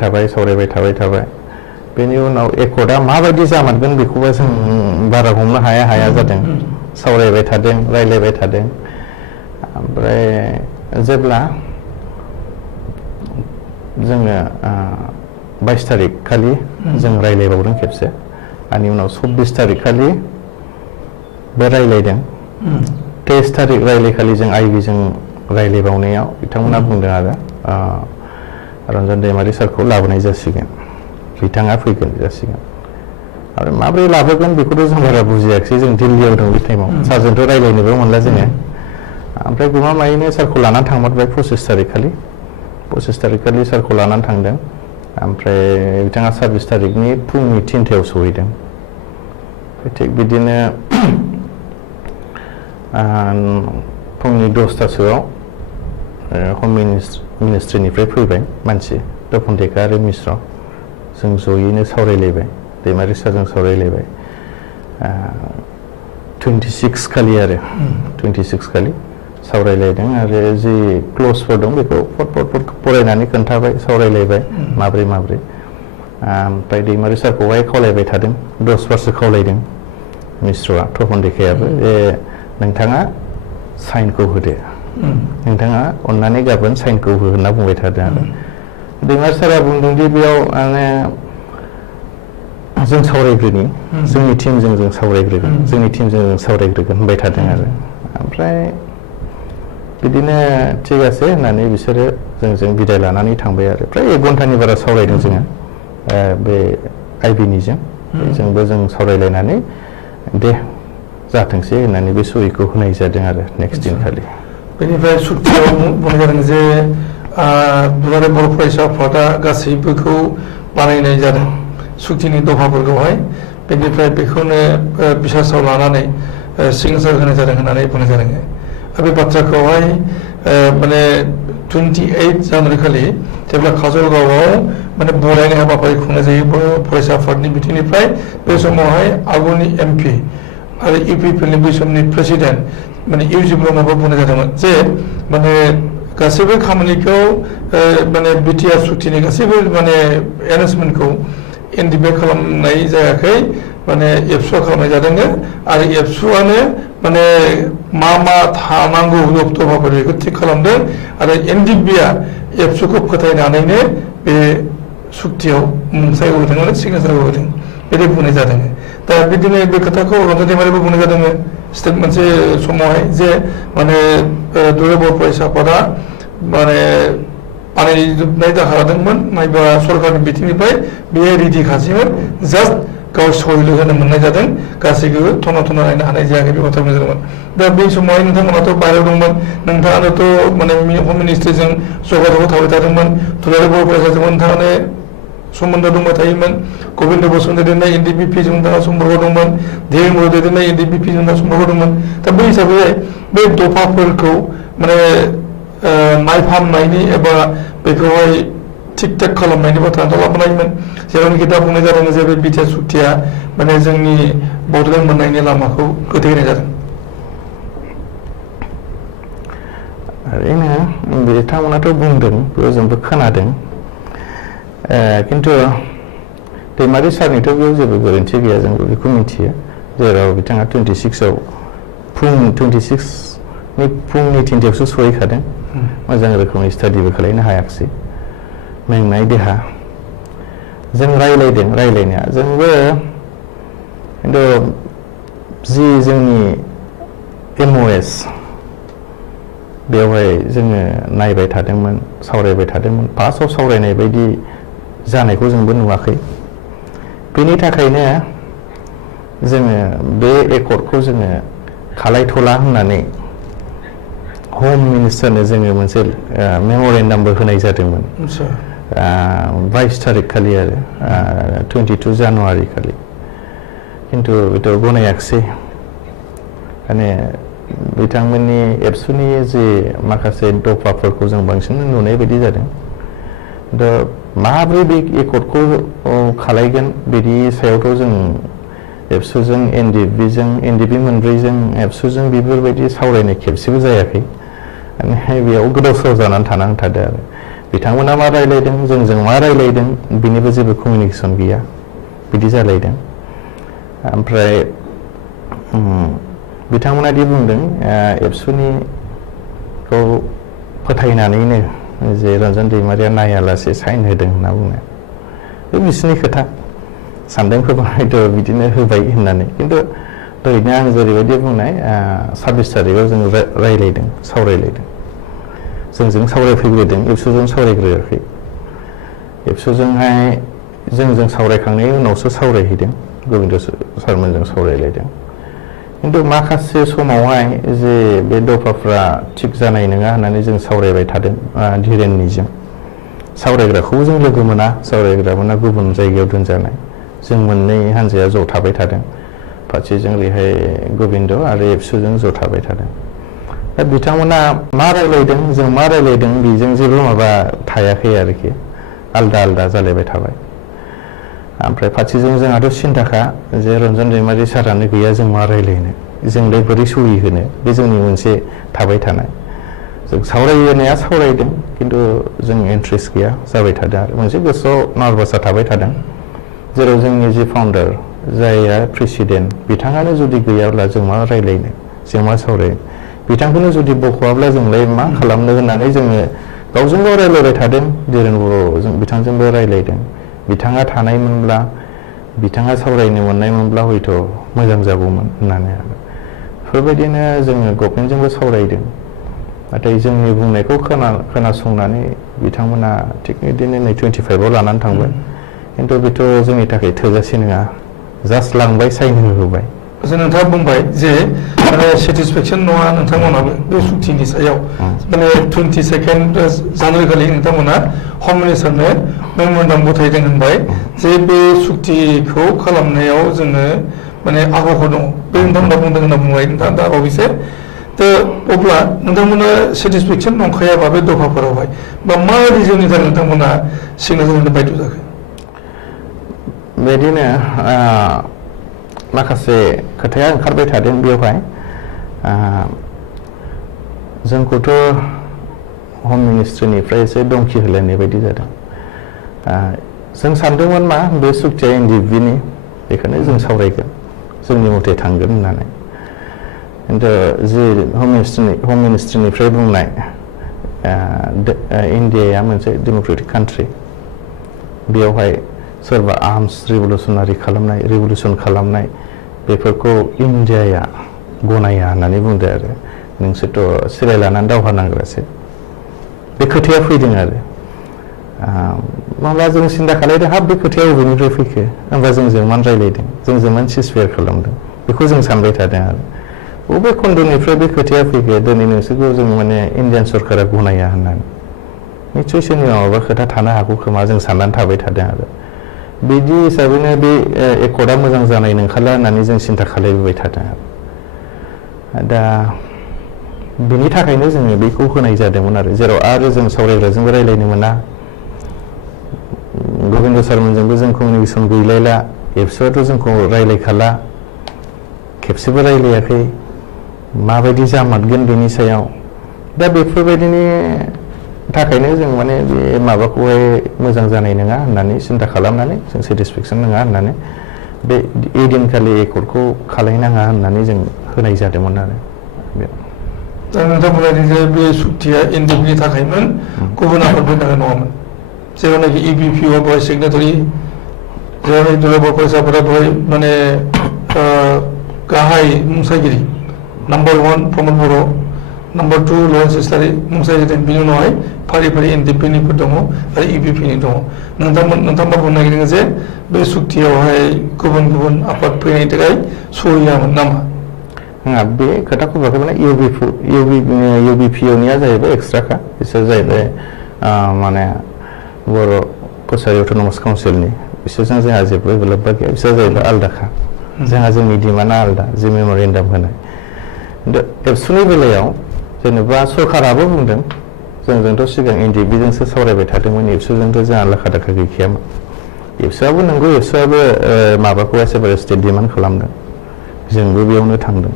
बेनि उनाव एकर्डआ माबायदि जामारगोन बेखौबो जों बारा हमनो हाया जादों। सावरायबाय थादों, रायज्लायबाय थादों। ओमफ्राय जेब्ला जोङो 22 तारिख खालि जों रायज्लायबावदों खेबसे, आनि उनाव 24 तारिख खालि बे रायज्लायदों। 23 तारिख रायज्लायखालि जों आइबिजों रायज्लायबावनायाव बिथांमोना बुंदों आरो रन्जन दैमारि सारखौ लाबोनाय जासिगोन, बिथाङा फैगोन जासिगोन। आरो माब्रै लाबोगोन बेखौथ' जों बारा बुजियाखिसै, जों दिल्लीयाव दं बे टाइमाव। सारजोंथ' रायज्लायनोबो मोनला जोङो। ओमफ्राय गमामायैनो सारखौ लानानै थांमारबाय 25 तारिख खालि। 25 तारिख खालि सारखौ लानानै थांदों। ओमफ्राय बिथाङा 26 तारिखनि फुंनि 3टायाव सहैदों। थिग बिदिनो फुंनि 10टासोआव हम मिनिस्ट्रिनिफ्राय फैबाय मानसि, तपन रेखा आरो मिश्र। जों जयैनो सावरायलायबाय, दैमारि सारजों सावरायलायबाय। 26 खालि आरो 26 खालि सावरायलायदों आरो जि क्लजफोर दं बेखौ फट फरायनानै खोन्थाबाय, सावरायलायबाय माब्रै। ओमफ्राय दैमारि सारखौहाय खावलायबाय थादों, 10 बारसो खावलायदों मिश्रआ, तपन रेखायाबो, जे नोंथाङा साइनखौ होदो, नोंथाङा अन्नानै गाबोन साइनखौ हो होनना बुंबाय थादों आरो दैमारि सारा बुंदोंदि बेयाव जों सावरायग्रोनि, जोंनि टिमजों जों सावरायग्रोगोन होनबाय थादों आरो ओमफ्राय बिदिनो थिग आसे होननानै बिसोरो जोंजों बिदाय लानानै थांबाय आरो फ्राय 1 घन्टानि बारा सावरायदों जोङो बे आइबिनिजों। जोंबो जों सावरायलायनानै दे जाथोंसै होननानै बे सहिखौ होनाय जादों आरो नेक्स्ट दिनखालि। बेनिफ्राय सुक्तियाव बुंनाय जादों जे दुलाराय बर' फरायसा आफादा गासैबोखौ बानायनाय जादों सुक्तिनि दफाफोरखौहाय, बेनिफ्राय बेखौनो बिसासाव लानानै सिगनेसार होनाय जादों होननानै बुंनाय जादों। बे बाथ्राखौहाय माने 28 जानुवारि खालि जेब्ला काजलगावआव माने बरायनाय हाबाफारि खुंनाय जायो फरायसा आफादनि बिथिंनिफ्राय, बे समावहाय आगुनि MP आरो UPPनि बै समनि प्रेसिडेन्ट माने इउजि ब्रह्मबो बुंनाय जादोंमोन जे माने गासैबो खामानिखौ माने बिटिआर सुक्तिनि गासैबो माने एनाउन्समेन्टखौ NDP खालामनाय जायाखै, माने एबसुआ खालामनाय जादों आरो एबसुआनो माने मा थानांगौ दफाफोर बेखौ थिग खालामदों आरो NDPआ एबसुखौ फोथायनानैनो बे सुक्तियाव मुंसाइ होदों आरो सिगनेसार होदों बिदि बुंनाय जादों। दा बिदिनो बे खोथाखौ रन्जन दैमारिबो बुंनाय जादों स्टेट मोनसे समावहाय जे माने दुलाराय बर' फरायसा आफादा माने बानायजोबनाय जाखादोंमोन, नायबा सरकारनि बिथिंनिफ्राय बेयो रेडि खासैमोन, जास्ट गाव सहिल होनो मोननाय जादों, गासैखौबो थना नायनो हानाय जायाखै बे बाथ्रा बुंनाय जादोंमोन। दा बै समावहाय नोंथांमोनाथ' बाहेरायाव दंमोन, नोंथाङानोथ' माने हम मिनिस्ट्रिजों जगाजग थाबाय थादोंमोन, दुलाराय बर' फरायसाजों नोंथाङानो सोमोन्दो दंबाय थायोमोन, गबिन्द बसुमतारी दैदेननाय NDPजों नोंथाङा सम्पर्क दंमोन, धीरेन बर' दैदेननाय NDPजों नोंथाङा सम्पर्क दंमोन। दा बै हिसाबै बे दफाफोरखौ माने नायफामनायनि एबा बेखौहाय थिग थाक खालामनायनि बाथ्राखौ लाबोनायमोन, जेरावनोखि दा बुंनाय जादों जे बे बिटिआर सुक्तिया माने जोंनि बड'लेण्ड मोननायनि लामाखौ गोथे होनाय जादों। ओरैनो बिथांमोनाथ' बुंदों, बेयाव जोंबो खोनादों, खिन्थु दैमारि सारनिथ' बेयाव जेबो गोरोन्थि गैया, जोंबो बेखौ मिथियो, जेराव बिथाङा 26आव फुंनि 3टायावसो सहैखादों, मोजां रोखोमै स्टाडिबो खालामनो हायाखिसै, मेंनाय देहा। जों रायलायदों रायलायनाया जोंबो, खिन्थु जि जोंनि MOS बेवहाय जोङो नायबाय थादोंमोन, सावरायबाय थादोंमोन, फार्स्टआव सावरायनाय बायदि जानायखौ जोंबो नुवाखै। बेनि थाखायनो जोङो बे एकर्डखौ जोङो खालायथ'ला होननानै हम मिनिस्टारनो जोङो मोनसे मेम'रेन्डामबो होनाय जादोंमोन 22 तारिख खालि आरो 22 जानुवारि खालि, खिन्थु बेथ' गनायाखिसै। माने बिथांमोननि एबसुनि जे माखासे दफाफोरखौ जों बांसिन नुनाय बायदि जादों। दा माब्रै बे एकर्डखौ खालायगोन बिनि सायावथ' जों एबसुजों NDP मोनब्रैजों एबसुजों बेफोरबायदि सावरायनाय खेबसेबो जायाखै। माने बेयाव गोदाव सोराव जानानै थानांगौ थादों आरो बिथांमोना मा रायलायदों, जोंजों मा रायलायदों, बिनिबो जेबो कमिउनिकेसन गैया, बिदि जालायदों। ओमफ्राय बिथांमोना दि बुंदों एबसुनिखौ फोथायनानैनो जे रन्जन दैमारिया नायालासे साइन होदों होनना बुङो, बे बिसोरनि खोथा, सानदों खोमा हयथ' बिदिनो होबाय होननानै। खिन्थु ओरैनो आं जेरैबायदि बुंनाय 26 तारिखआव जों रायलायदों, सावरायलायदों, जोंजों सावरायफैग्रोदों, एबसुजों सावरायग्रोआखै। एबसुजोंहाय जोंजों सावरायखांनायनि उनावसो सावरायहैदों, गबिन्द सारमोनजों सावरायलायदों। खिन्थु माखासे समावहाय जे बे दफाफ्रा थिग जानाय नङा होननानै जों सावरायबाय थादों धीरेननिजों, सावरायग्राखौबो जों लोगो मोना, सावरायग्रा मोना गुबुन जायगायाव दोनजानाय, जों मोननै हान्जाया ज' थाबाय थादों, फारसेजों ओरैहाय गबिन्द आरो एबसुजों ज' थाबाय थादों। दा बिथांमोना मा रायलायदों, जों मा रायलायदों, बेजों जेबो माबा थायाखै आरोखि, आलदा आलदा जालायबाय थाबाय। ओमफ्राय फारसेजों जोंहाथ' सिन्थाखा जे रन्जन दैमारि सारानो गैया, जों मा रायलायनो, जोंलाय बोरै सहि होनो, बे जोंनि मोनसे थाबाय थानाय। जों सावरायनाया सावरायदों, खिन्थु जों इन्ट्रेस्ट गैया जाबाय थादों आरो मोनसे गोसोआव नार्भासआ थाबाय थादों। जेराव जोंनि जि फाउन्डार जायआ प्रेसिडेन्ट, बिथाङानो जुदि गैयाब्ला जों मा रायलायनो, जों मा सावरायनो, बिथांखौनो जुदि बख'वाब्ला जोंलाय मा खालामनो होननानै जोङो गावजों गाव रायलायबाय थादों। धीरेन बर'जों बिथांजोंबो रायलायदों, बिथाङा थानायमोनब्ला, बिथाङा सावरायनो मोननायमोनब्ला हयथ' मोजां जागौमोन होननानै। बेफोरबायदिनो जोङो गभर्नमेन्टजोंबो सावरायदों, नाथाय जोंनि बुंनायखौ खोनासंनानै बिथांमोना थिग बिदिनो नै 25आव लानानै थांबाय। खिन्थु बेथ' जोंनि थाखाय थोजासे नङा, जास्ट लांबाय, साइन होबाय, जों नोंथाङा बुंबाय जे माने सेटिसफेक्सन नङा नोंथांमोनाबो बे सुक्तिनि सायाव माने 22 जानुवारि खालि नोंथांमोना हम मिनिस्टारनो मेम'रेन्डाम गथायदों होनबाय जे बे सुक्तिखौ खालामनायाव जोङो माने आग'खौ दङ बे नोंथांमोना बुंदों होनना बुंबाय नोंथाङा दा बावैसो थ' अब्ला नोंथांमोना सेटिसफेक्सन नंखायाबा बे दफाफोरावहाय बा मा रिजननि थाखाय नोंथांमोना सिगनेसार होनो बायद' जाखो बिदिनो माखासे खोथाया ओंखारबाय थादों बेवहाय जोंखौथ' हम मिनिस्ट्रिनिफ्राय एसे दंखि होलायनाय बायदि जादों जों सानदोंमोन मा बे सुक्तिया एनडिएफबिनि बेखौनो जों सावरायगोन जोंनि मथे थांगोन होननानै खिन्थु जि हम मिनिस्ट्रिनिफ्राय बुंनाय इन्डियाया मोनसे डेम'क्रेटिक कान्ट्रि बेयावहाय सोरबा आर्मस रिभलिउसन खालामनाय बेफोरखौ इन्डियाया गनाया होननानै बुंदो आरो नोंसोरथ' सिराय लानानै दावहा नांग्रासो बे खोथाया फैदों आरो माब्ला जों सिन्था खालामदों हाब बे खोथाया बबेनिफ्राय फैखो होमबा जोंजों मान रायलायदों जोंजों मान सिसफेयार खालामदों बेखौ जों सानबाय थादों आरो बबे खन्द'निफ्राय बे खोथाया फैखो दिनै नोंसोरखौ जों माने इण्डियान सरकारा गनाया होननानै निस्सय सोरनिबा माबा खोथा थानो हागौ खोमा जों साननानै थाबाय थादों आरो बिदि हिसाबैनो बे एकर्डआ मोजां जानाय नंखाला होननानै जों सिन्था खालामबाय थादों दा बिनि थाखायनो जोङो बेखौ होनाय जादोंमोन आरो जेराव आरो जों सावरायग्राजोंबो रायलायनो मोना गबिन्द सारमोनजोंबो जों कमिउनिकेसन गैलायला एबसुआथ' जोंखौ रायलायखाला खेबसेबो रायलायाखै माबायदि जामारगोन बेनि सायाव दा बेफोरबायदिनि थाखायनो जों माने बे माबाखौहाय मोजां जानाय नङा होननानै सिन्था खालामनानै जों सेटिसफेक्सन नङा होननानै बे ओइदिनखालि एकर्डखौ खालायनाङा होननानै जों होनाय जादोंमोन आरो दा नोंथांमोना जे बे सुक्तिया एनडिएफबिनि थाखायमोन गुबुन आफादफोरनि थाखाय नङामोन जेरावनाखि इबिपिअ बेवहाय सिगनेटारि जेरावनाखि दुलाराय बर' फरायसाफोरा बेवहाय माने गाहाय मुंसागिरि नाम्बार 1 प्रमद बर' नाम्बार 2 लरेन्स इस्लारि मुंसागिरि जादों बिनि उनावहाय फारि फारि एनडिएफबिनिफोर दङ आरो इबिपिनि दङ नोंथांमोना बुंनो नागिरदों जे बे सुक्तियावहाय गुबुन गुबुन आफाद फैनायनि थाखाय सहियामोन नामा बे खोथाखौ बुङाखै माने इउबिपिअनिया जाहैबाय एक्सट्राखा बिसोर जाहैबाय माने बर' कसारि अट'नमास काउन्सिलनि बिसोरजों जोंहा जेबो लोब्बा गैया बिसोर जाहैबाय आलदाखा जोंहा जोंनि डिमान्डआ आलदा जि मेम'रेन्डाम होनाय एबसुनि बेलायाव जेनेबा सरकाराबो बुंदों जोंजोंथ' सिगां एनडिएफबिजोंसो सावरायबाय थादोंमोन एबसुजोंथ' जोंहा लाखा दाखा गैखायामोन एबसुआबो नंगौ एबसुआबो माबाखौ एसेबारे स्टेट डिमान्ड खालामदों जोंबो बेयावनो थांदों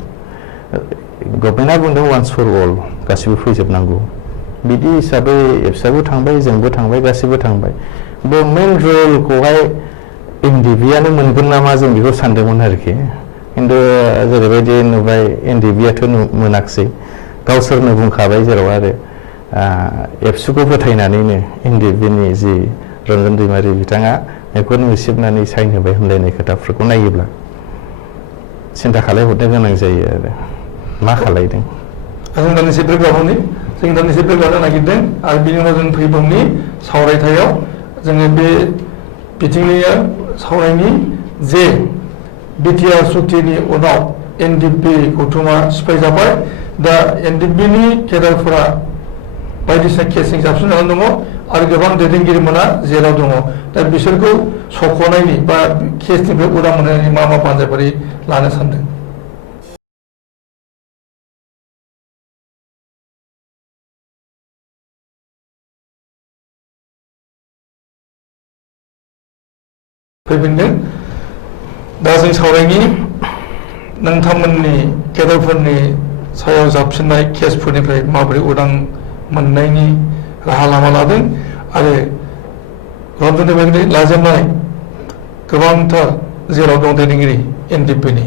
गभर्नमेन्टआ बुंदों वान्स फर अल गासिबो फैजोबनांगौ बिदि हिसाबै एबसुआबो थांबाय जोंबो थांबाय गासिबो थांबाय बे मेन रलखौहाय एनडिएफबियानो मोनगोन नामा जों बेखौ सानदोंमोन आरोखि खिन्थु जेरैबायदि नुबाय एनडिएफबियाथ' मोनाखिसै गावसोरनो बुंखाबाय जेराव आरो एबसुखौ फोथायनानैनो एनडिएफबिनि जि रन्जन दैमारि बिथाङा मेगन मुसेबनानै साइन होबाय होनलायनाय खोथाफोरखौ नायोब्ला सिन्था खालायहरनो गोनां जायो आरो मा खालायदों जों दानैसो ब्रेक लानो नागिरदों आरो बिनि उनाव जों फैबावनि सावरायथायाव जोङो बे बिथिंनि सावरायनि जे बिटिआर सुक्तिनि उनाव एनडिएफबि गौथुमा सिफायजाबाय दा एनडिएफबिनि केडारफोरा बायदिसिना केसजों जाबसिन जानानै दङ आरो गोबां दैदेनगिरिमोना जेराव दङ दा बिसोरखौ सख'नायनि बा केसनिफ्राय उदां मोननायनि मा बानजायफारि लानो सानदों फैफिनदों दा जों सावरायनि नोंथांमोननि केडारफोरनि सायाव जाबसिननाय केसफोरनिफ्राय माबोरै उदां मोननायनि राहा लामा लादों आरो रन्जन दैमारिनि लाजेननाय गोबांथार जेराव दं दैदेनगिरि एनडिएफबिनि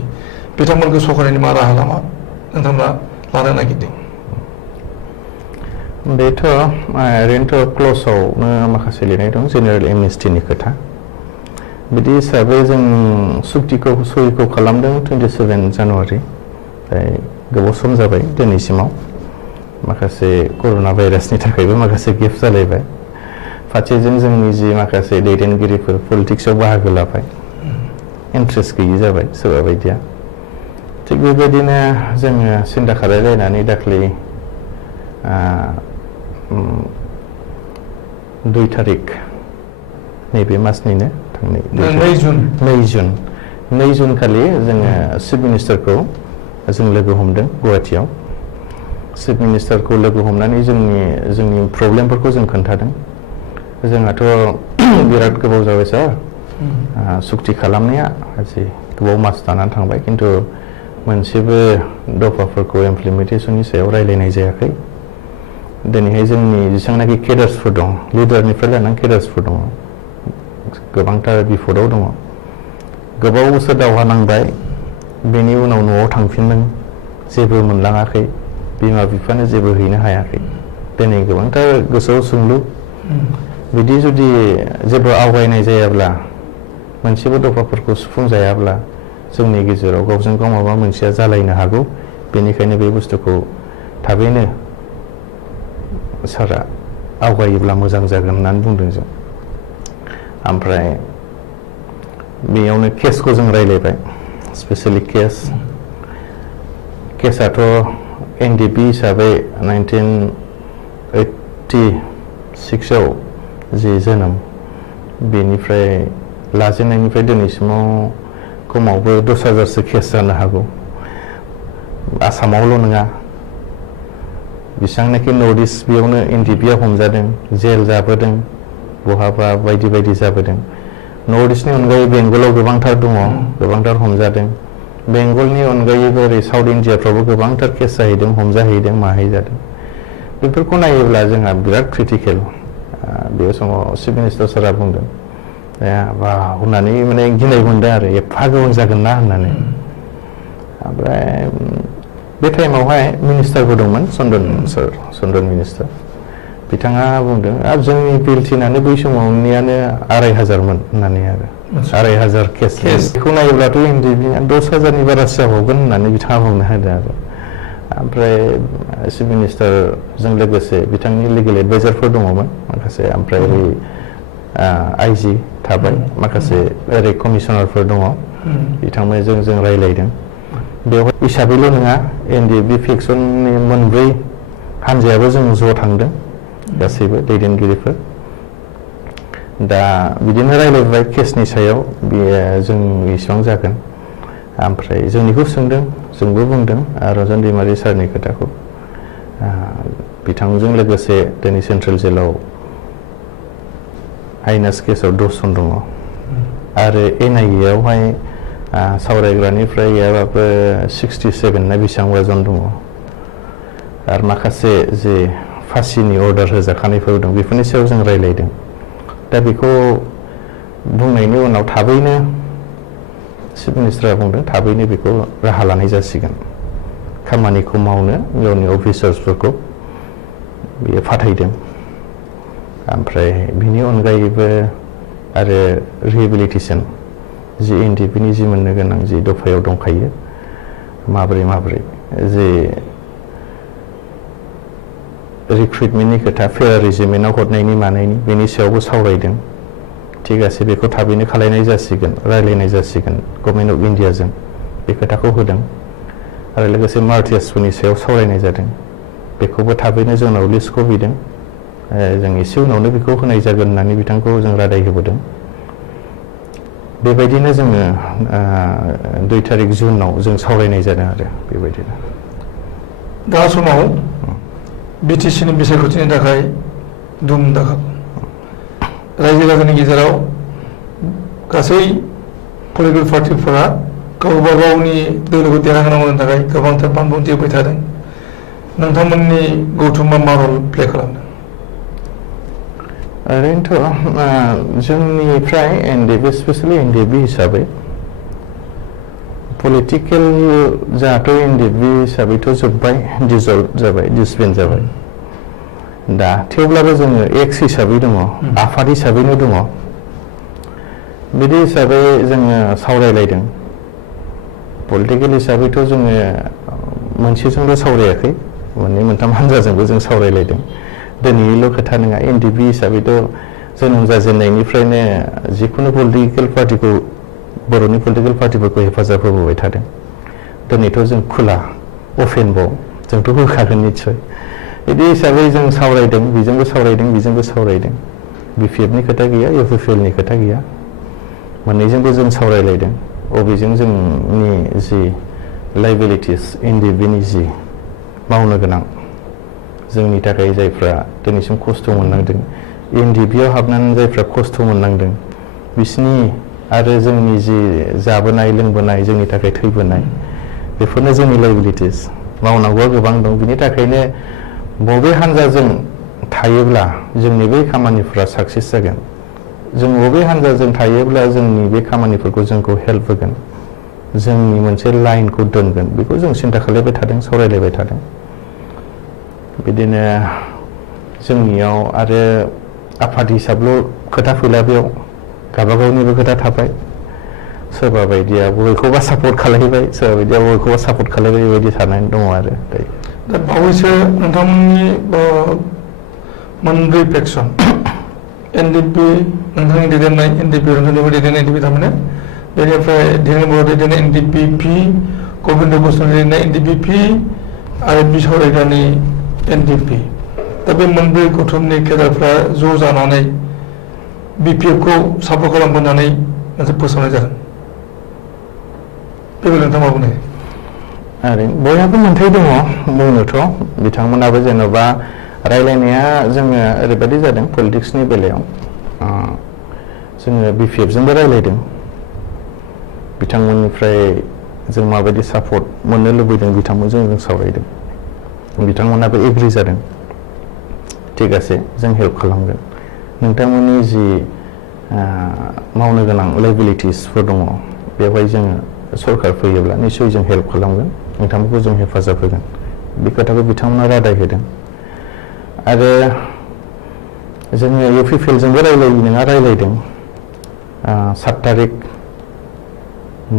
बिथांमोनखौ सख'नायनि मा राहा लामा नोंथांमोना लानो नागिरदों बेथ' ओरैनोथ' क्ल'जआवनो माखासे लिरनाय दं जेनेरेल एमनेस्टिनि खोथा बिदि हिसाबै जों सुक्तिखौ सहिखौ खालामदों 27 जानुवारि गोबाव सम जाबाय दिनैसिमाव माखासे कर'ना भाइरासनि थाखायबो माखासे गेप जालायबाय फारसेजों जोंनि जि माखासे दैदेनगिरिफोर पलिटिक्सआव बाहागो लाबाय इन्ट्रेस्ट गैयि जाबाय सोरबा बायदिया थिग बेबायदिनो जोङो सिन्था खालामलायनानै दाख्लै 2 तारिख नैबे मासनिनो थांनाय 2 जुन खालि जोङो चिफ मिनिस्टारखौ जों लोगो हमदों गुवाहाटीयाव। चिफ मिनिस्टारखौ लोगो हमनानै जोंनि प्रब्लेमफोरखौ जों खोन्थादों। जोंहाथ' बिराद गोबाव जाबाय सार सुक्ति खालामनाया गासै गोबाव मास जानानै थांबाय, खिन्थु मोनसेबो दफाफोरखौ इमप्लिमेन्टेसननि सायाव रायलायनाय जायाखै। दिनैहाय जोंनि जेसेबांनाखि केडार्सफोर दं, लिडारनिफ्राय लानानै केडार्सफोर दङ, गोबांथार बिपदआव दङ। गोबाव बोसोर दावहा नांबाय, बेनि उनाव न'आव थांफिनदों, जेबो मोनलाङाखै, बिमा बिफानो जेबो हैनो हायाखै। दिनै गोबांथार गोसोआव सोंलु, बिदि जुदि जेबो आवगायनाय जायाब्ला, मोनसेबो दफाफोरखौ सुफुंजायाब्ला जोंनि गेजेराव गावजों गाव माबा मोनसेया जालायनो हागौ। बेनिखायनो बे बुस्थुखौ थाबैनो सारा आवगायोब्ला मोजां जागोन होननानै बुंदों जों। ओमफ्राय बेयावनो केसखौ जों रायलायबाय, स्पेसियेलि केसआथ' एनडिपि हिसाबै 1986आव जि जोनोम, बेनिफ्राय लाजेननायनिफ्राय दिनैसिमाव खमावबो 10,000सो केस जानो हागौ। आसामावल' नङा, बेसेबांनाखि नर्थ इस्ट बेयावनो एनडिपिआ हमजादों, जेल जाबोदों, बहाबा बायदि बायदि जाबोदों। नर्थ इस्टनि अनगायै बेंगलाव गोबांथार दङ, गोबांथार हमजादों। बेंगलनि अनगायैबो ओरै साउथ इन्डियाफ्रावबो गोबांथार केस जाहैदों, हमजाहैदों, माहैजादों। बेफोरखौ नायोब्ला जोंहा बिराद क्रिटिकेल। बे समाव चिफ मिनिस्टार सारा बुंदों, बा होननानै माने गिनाय मोनदों आरो एफा गोबां जागोन ना होननानै। ओमफ्राय बे टाइमावहाय मिनिस्टारबो दंमोन, चन्दन मिनिस्टार। बिथाङा बुंदों जोंनि बिल थिनानो बै समावनियानो 2,500मोन होननानै आरो 2,500 केस। बेखौ नायोब्लाथ' एनडिपिआ 10,000नि बारासो जाबावगोन होननानै बिथाङा बुंनो होदों आरो। ओमफ्राय चिफ मिनिस्टारजों लोगोसे बिथांनि लिगेल एडभाइजारफोर दङमोन माखासे, ओमफ्राय आइजि थाबाय, माखासे ओरै कमिसनारफोर दङ, बिथांमोनजों जों रायलायदों। बेवहाय हिसाबैल' नङा, एनडिपि फेक्सननि मोनब्रै हानजायाबो जों ज' थांदों, गासैबो दैदेनगिरिफोर। दा बिदिनो रायलायबाय केसनि सायाव, बेयो जों बेसेबां जागोन। ओमफ्राय जोंनिखौ सोंदों, जोंबो बुंदों रन्जन दैमारि सारनि खोथाखौ। बिथांजों लोगोसे दिनै सेन्ट्रेल जेलाव हाइनास केसआव 10 जन दङ, आरो एनआइएआवहाय सावरायग्रानिफ्राय गैयाबाबो 67 ना बेसेबांबा जन दङ। आरो माखासे जे फासिनि अर्डार होजाखानायफोर दं, बेफोरनि सायाव जों रायलायदों। दा बेखौ बुंनायनि उनाव थाबैनो चिफ मिनिस्टारा बुंदों थाबैनो बेखौ राहा लानाय जासिगोन, खामानिखौ मावनो गावनि अफिसार्सफोरखौ बियो फाथायदों। ओमफ्राय बिनि अनगायैबो आरो रिहेबिलिटेसन जि एनडिपिनि जि मोननो गोनां जि दफायाव दंखायो, माब्रै जे रिक्रुइटमेन्टनि खोथा, फेयार रेजिमेन्टआव हरनायनि मानायनि, बेनि सायावबो सावरायदों। थिग আছে, बेखौ थाबैनो खालायनाय जासिगोन, रायलायनाय जासिगोन गभर्नमेन्ट अफ इन्डियाजों, बे खोथाखौ होदों। आरो लोगोसे मार्टियार्सफोरनि सायाव सावरायनाय जादों, बेखौबो थाबैनो जोंनाव लिस्टखौ बिदों। जों एसे उनावनो बेखौ होनाय जागोन होननानै बिथांखौ जों रादाय होबोदों। बेबायदिनो जोङो 2 तारिख जुनाव जों सावरायनाय जादों आरो बेबायदिनो। दा समाव बिटिसिनि बिसायख'थिनि थाखाय दुम दाखाल, रायजो राजानि गेजेराव गासै पलिटिकेल पार्टिफोरा गावबा गावनि दोलोखौ देरहाहोनांगौनि थाखाय गोबांथार बानबुंथि होबाय थादों। नोंथांमोननि गौथुमा मा रल प्ले खालामदों? ओरैनोथ' जोंनिफ्राय एनडिपि, स्पेसियेलि एनडिपि हिसाबै पलिटिकेल जाहाथ' एनडिपि हिसाबैथ' जोब्बाय, डिजल्भ जाबाय, डिसबेन्ड जाबाय। दा थेवब्लाबो जोङो एक्स हिसाबै दङ, आफाद हिसाबैनो दङ। बिदि हिसाबै जोङो सावरायलायदों। पलिटिकेल हिसाबैथ' जोङो मोनसेजोंल' सावरायाखै, मोननै मोनथाम हानजाजोंबो जों सावरायलायदों। दिनैनिल' खोथा नङा, एनडिपि हिसाबैथ' जोनोम जाजेननायनिफ्रायनो जिखुनु पलिटिकेल पार्टिखौ, बर'नि पलिटिकेल पार्टिफोरखौ हेफाजाब होबोबाय थादों। दिनैथ' जों खुला अपेनबाव जोंथ' होखागोन निस्सय बिदि हिसाबै जों सावरायदों बेजोंबो सावरायदों बेजोंबो सावरायदों BPF नि खोथा गैया UPPL नि खोथा गैया मोननैजोंबो जों सावरायलायदों अबेजों जोंनि जि लाइबिलिटिस NDP नि जि मावनो गोनां जोंनि थाखाय जायफ्रा दिनैसिम खस्थ' मोननांदों NDP आव हाबनानै जायफ्रा खस्थ' मोननांदों बिसिनि आरो जोंनि जि जाबोनाय लोंबोनाय जोंनि थाखाय थैबोनाय बेफोरनो जोंनि लाइबिलिटिस मावनांगौआ गोबां दं बिनि थाखायनो बबे हान्जाजों थायोब्ला जोंनि बे खामानिफोरा साक्सेस जागोन जों बबे हान्जाजों थायोब्ला जोंनि बे खामानिफोरखौ जोंखौ हेल्प होगोन जोंनि मोनसे लाइनखौ दोनगोन बेखौ जों सिन्था खालामबाय थादों सावरायलायबाय थादों बिदिनो जोंनियाव आरो आफाद हिसाबल' खोथा फैला बेयाव गावबागावनिबो खोथा थाबाय सोरबा बायदिया बबेखौबा सापर्ट खालामबाय सोरबा बायदिया बबेखौबा सापर्ट खालामबाय बेबायदि थानानै दङ आरो दा बावैसो नोंथांमोननि मोनब्रै फेक्सन NDP नोंथांनि दैदेननाय NDP रन्जनदेव दैदेननाय NDP थारमाने बेनिफ्राय धीरेन बर' दैदेननाय NDP-P गबिन्द बसुमतारी दैदेननाय NDP-P आरो बिसावरायग्रानि NDP दा बे मोनब्रै गौथुमनि केडारफ्रा ज' जानानै BPF खौ सापर्ट खालामबोनानै मोनसे फोसावनाय जादों बेखौ नोंथाङा मा बुङो आरो बयहाबो मोन्थाय दङ बुंनोथ' बिथांमोनाबो जेन'बा रायलायनाया जोङो ओरैबायदि जादों पलिटिक्सनि बेलायाव जोङो BPF जोंबो रायलायदों बिथांमोननिफ्राय जों माबायदि सापर्ट मोननो लुबैदों बिथांमोनजों जों सावरायदों बिथांमोनाबो एग्रि जादों ठीक आसे जों हेल्प खालामगोन नोंथांमोननि जि मावनो गोनां लाइबिलिटिसफोर दङ बेवहाय जोङो सरकार फैयोब्ला निश्चय जों हेल्प खालामगोन नोंथांमोनखौ जों हेफाजाब होगोन बे खोथाखौ बिथांमोना रादाय होदों आरो जोङो UPPL जोंबो नङा रायलायदों 7 तारिख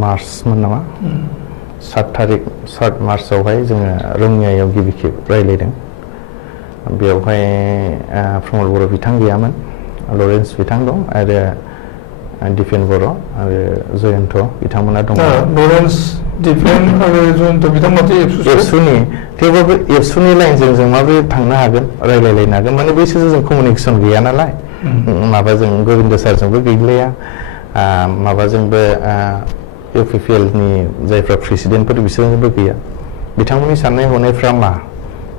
मार्चमोन नामा 7 मार्चआवहाय जोङो रङियायाव गिबि खेब रायलायदों बेवहाय प्रमद बर' बिथां गैयामोन लरेन्स बिथां दं आरो दिपेन बर' आरो जयन्त बिथांमोना दङ लरेन्स दिपेन आरो जयन्त बिथांमोना एबसुनि थेवबाबो एबसुनि लाइनजों जों माबोरै थांनो हागोन रायलायलायनो हागोन माने बैसोरजों जों कमिउनिकेसन गैया नालाय माबाजों गोबिन्द सारजोंबो गैलाया माबाजोंबो UPPL नि जायफ्रा प्रेसिडेन्टफोर बिसोरजोंबो गैया बिथांमोननि साननाय हनायफ्रा मा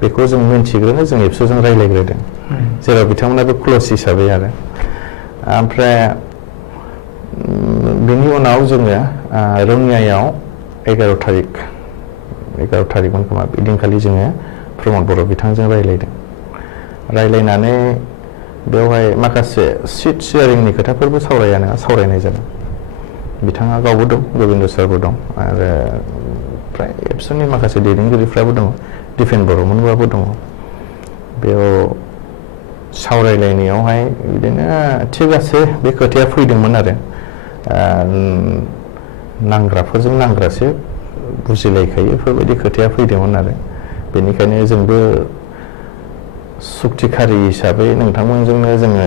बेखौ जों मिन्थिग्रोनो जों एबसुजों रायलायग्रोदों जेराव बिथांमोनाबो क्ल'ज हिसाबै आरो ओमफ्राय बेनि उनाव जोङो रङियायाव 11 तारिखमोन खोमा बेदिनखालि जोङो प्रमद बर' बिथांजों रायलायनानै बेवहाय माखासे सिट शेयारिंनि खोथाफोरबो सावरायनाय जादों बिथाङा गावबो दं गोबिन्द सारबो दं आरो फ्राय एबसुनि माखासे दैदेनगिरिफ्राबो दङ दिपेन बर'मोनबाबो दङ बेयाव सावरायलायनायावहाय बिदिनो थिगासे बे खोथाया फैदोंमोन आरो नांग्राफोरजों नांग्रासो बुजिलायखायो बेफोरबायदि खोथाया फैदोंमोन आरो बेनिखायनो जोंबो सुक्तिखारि हिसाबै नोंथांमोनजोंनो जोङो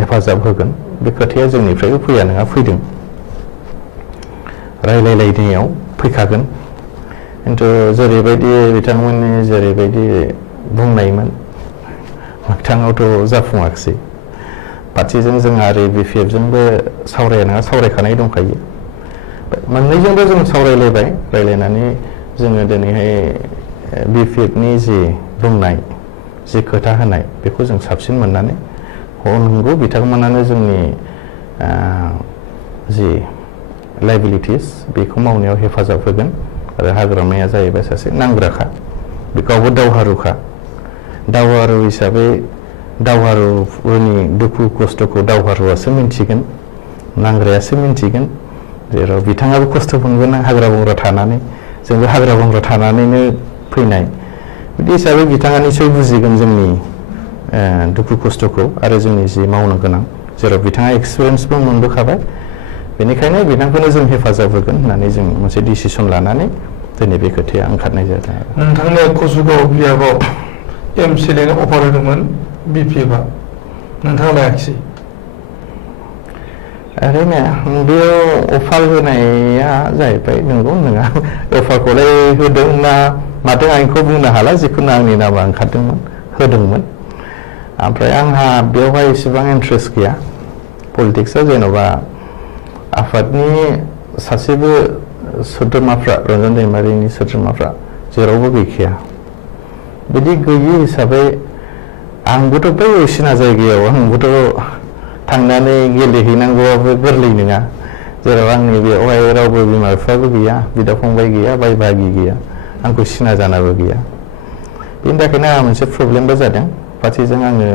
हेफाजाब होगोन बे खोथाया जोंनिफ्रायबो फैया नङा फैदों रायलायलायनायाव फैखागोन खिन्थु जेरैबायदि बिथांमोननि जेरैबायदि बुंनायमोन मोगथाङावथ' जाफुङाखिसै फारसेजों जों आरो BPF जोंबो सावरायखानाय दंखायो मोननैजोंबो जों सावरायलायबाय रायलायनानै जोङो दिनैहाय BPF नि जि बुंनाय जि खोथा होनाय बेखौ जों साबसिन मोननानै नंगौ बिथांमोनानो जोंनि जि लाइबिलिटिस बेखौ मावनायाव हेफाजाब होगोन आरो हाग्रामाया जाहैबाय सासे नांग्राखा बेखौबो दावहारु हिसाबै दावहारुनि दुखु खस्थ'खौ दावहारुआसो मिन्थिगोन नांग्रायासो मिन्थिगोन जेराव बिथाङाबो खस्थ' मोनगोन हाग्रा बंग्रा थानानै जोंबो हाग्रा बंग्रा थानानैनो फैनाय बिदि हिसाबै बिथाङा निसय बुजिगोन जोंनि दुखु खस्थ'खौ आरो जोंनि जि मावनो गोनां जेराव बिथाङा एक्सपिरियेन्सबो मोनबोखाबाय बेनिखायनो बिथांखौनो जों हेफाजाब होगोन होननानै जों मोनसे डिसिसन लानानै दिनै बे खोथाया ओंखारनाय जादों नोंथांनो कसुगाव बियाबाव MCLA अफार होदोंमोन BPF आ नोंथाङा लायाखिसै ओरैनो बेयाव अफार होनाया जाहैबाय नंगौ नङा अफारखौलाय होदों ना माथो आं बेखौ बुंनो हाला जिखुनु आंनि नामा ओंखारदोंमोन होदोंमोन ओमफ्राय आंहा बेवहाय एसेबां इन्ट्रेस्ट गैया पलिटिक्सआव जेन'बा आफादनि सासेबो सोद्रोमाफ्रा रन्जन दैमारिनि सोद्रोमाफ्रा जेरावबो गैखाया बिदि गैयि हिसाबै आंबोथ' बै असिना जायगायाव आंबोथ' थांनानै गेलेहैनांगौआबो गोरलै नङा जेराव आंनि बेवहाय रावबो बिमा बिफाबो गैया बिदा फंबाय गैया बाय बाहागि गैया आंखौ सिना जानाबो गैया बेनि थाखायनो आंहा मोनसे प्रब्लेमबो जादों फारसेजों आङो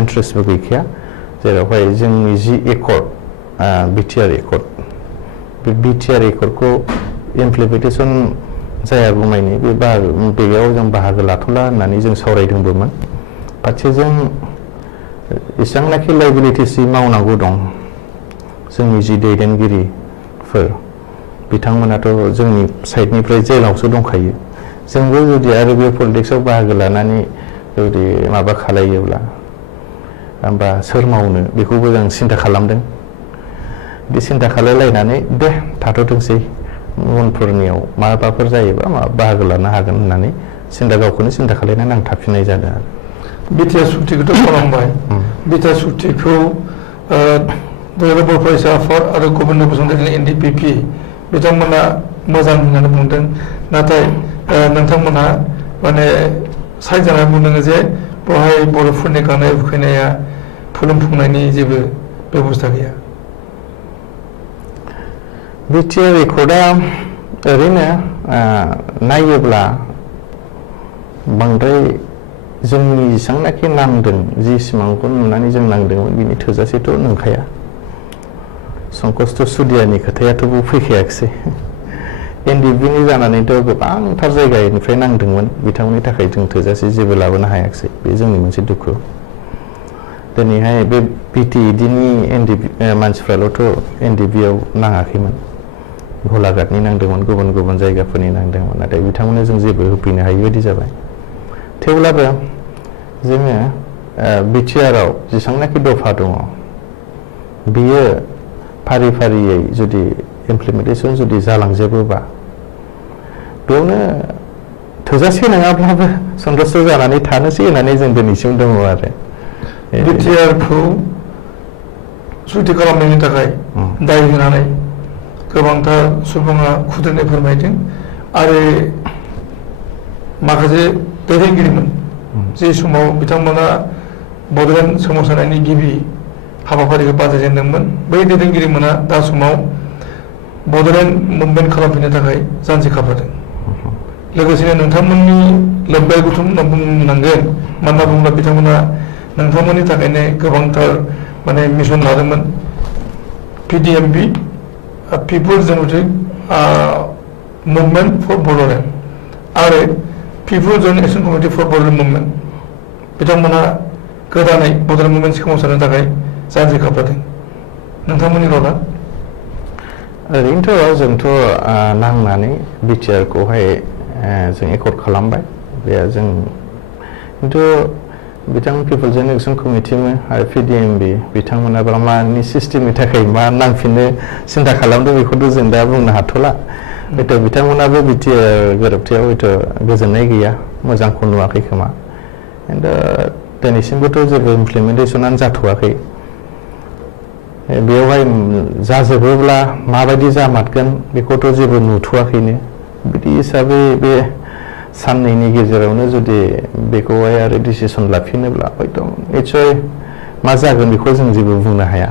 इन्ट्रेस्टबो गैखाया जेरावहाय जोंनि जि एकर्ड बिटिआर एकर्ड बे बिटिआर एकर्डखौ इमप्लिमेन्टेसन जायागौमानि बेयाव जों बाहागो लाथ'ला होननानै जों सावरायदोंबोमोन फारसेजों एसेबांनाखि लाइबिलिटिस मावनांगौ दं जोंनि जि दैदेनगिरिफोर बिथांमोनाथ' जोंनि साइडनिफ्राय जेलावसो दंखायो जोंबो जुदि आरो बे पलिटिक्सआव बाहागो लानानै जुदि माबा खालायोब्ला होमबा सोर मावनो बेखौबो जों सिन्था खालामदों बे सिन्था खालायलायनानै दे थाथ'थोंसै उनफोरनियाव माबाफोर जायोबा बाहागो लानो हागोन होननानै गावखौनो सिन्था खालायनानै आं थाफिननाय जादों आरो बिटिआर सुक्तिखौथ' खालामबाय बिटिआर सुक्तिखौ बर' फरायसा आफाद आरो गुबुन फसंथान एनडिपिपि बिथांमोना मोजां होननानै बुंदों नाथाय नोंथांमोना माने साइड जानानै बुंदों जे बेवहाय बर'फोरनि गांनाय उखैनाया फोलोमफुंनायनि जेबो बेबस्था गैया बिटिआर एकर्डआ ओरैनो नायोब्ला बांद्राय जोंनि जेसेबांनाखि नांदों जि सिमांखौ नुनानै जों नांदोंमोन बिनि थोजासेथ' नंखाया संकष्ट सुदियानि खोथायाथ' फैखायाखिसै एनडिपिनि जानानैथ' गोबांथार जायगानिफ्राय नांदोंमोन बिथांमोननि थाखाय जों थोजासे जेबो लाबोनो हायाखिसै बे जोंनि मोनसे दुखु दिनैहाय बे बिटिएडिनि मानसिफ्राल'थ' एनडिपिआव नाङाखैमोन गलाघाटनि नांदोंमोन गुबुन गुबुन जायगाफोरनि नांदोंमोन नाथाय बिथांमोननो जों जेबो होफैनो हायि बायदि जाबाय थेवब्लाबो जोङो बिटिआरआव जेसेबांनाखि दफा दङ बियो फारि फारियै जुदि इमप्लिमेन्टेसन जुदि जालांजोबोबा बेयावनो थोजासे नङाब्लाबो सन्तुष्ट जानानै थानोसै होननानै जों दिनैसिम दङ आरो बिटिआरखौ सुक्ति खालामनायनि थाखाय दाय होनानै गोबांथार सुबुङा खुद्रिनाय फोरमायदों आरो माखासे दैदेनगिरिमोन जे समाव बिथांमोना बड'लेण्ड सोमावसारनायनि गिबि हाबाफारिखौ बाजायजेनदोंमोन बै दैदेनगिरिमोना दा समाव बड'लेण्ड मुभमेन्ट खालामफिननो थाखाय जानजि खाफ्रादों लोगोसेनो नोंथांमोननि लोब्बाय गुथुम होनना बुंनांगोन मानो होनना बुङोब्ला बिथांमोना नोंथांमोननि थाखायनो गोबांथार माने मिशन लादोंमोन PDMB people's democratic movement for Bodoland आरो people's joint action committee for Bodoland movement बिथांमोना गोदानै बड'लेण्ड मुभमेन्ट सोमावसारनो थाखाय जानजि खाफ्रादों नोंथांमोननि रला ओरैनोथ' जोंथ' नांनानै बिटिआरखौहाय जों एकर्ड खालामबाय बे जों खिन्थु बिथां पिपुल्स जयेन्ट एक्सन कमिटिमोन आरो पिडिएमबि बिथांमोनाबा मानि सिस्टेमनि थाखाय मा नांफिननो सिन्था खालामदों बेखौथ' जों दा बुंनो हाथ'ला हयथ' बिथांमोनाबो बिटिआर गोरोबथायाव हयथ' गोजोननाय गैया मोजांखौ नुवाखै खोमा खिन्थु दिनैसिमबोथ' जेबो इमप्लिमेन्टेसनानो जाथ'वाखै बेवहाय जाजोबोब्ला माबायदि जामारगोन बेखौथ' जेबो नुथ'वाखैनो बिदि हिसाबै बे साननैनि गेजेरावनो जुदि बेखौहाय आरो डिसिसन लाफिनोब्ला हयथ' निस्सय मा जागोन बेखौ जों जेबो बुंनो हाया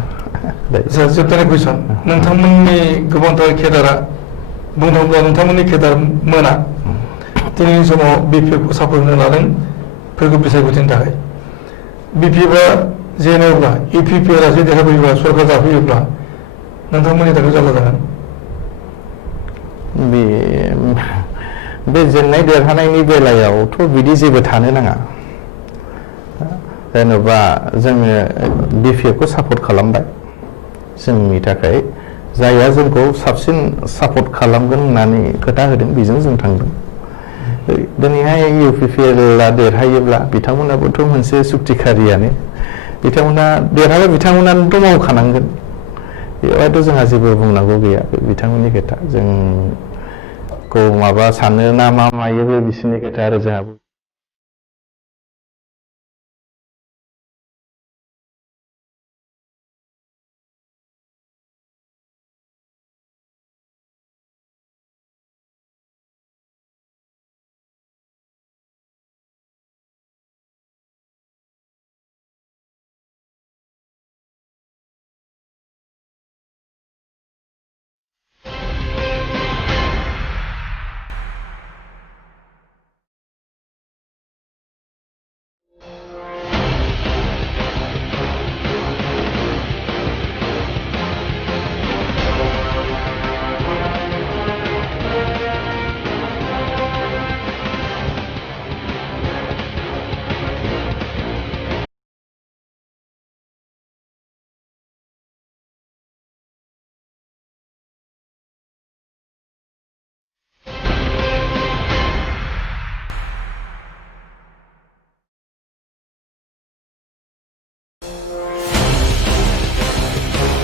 जोबथारनाय कुइसन नोंथांमोननि गोबांथार केडारा बुंनो थाङोब्ला नोंथांमोननि केडार मोना दिनैनि समाव बिपिएफखौ सापर्ट होनो लादों फैगौ बिसायख'थिनि थाखाय बिपिएफआ जेनोब्ला इउपिपिएलआ जे देरहाबोयोब्ला सरकार जाफैयोब्ला नोंथांमोननि थाखाय जारला जागोन बे जेननाय देरहानायनि बेलायावथ' बिदि जेबो थानो नाङा जेनेबा जोङो बिपिएफखौ सापर्ट खालामबाय जोंनि थाखाय जायहा जोंखौ साबसिन सापर्ट खालामगोन होननानै खोथा होदों बेजों जों थांदों दिनैहाय इउपिपिएलआ देरहायोब्ला बिथांमोनाबोथ' मोनसे सुक्तिखारियानो बिथांमोना देरहाबा बिथांमोनानोथ' मावखानांगोन बेवहायथ' जोंहा जेबो बुंनांगौ गैया बे बिथांमोननि खोथा जोंखौ माबा सानो ना मा मायो बे बिसोरनि खोथा आरो जोंहा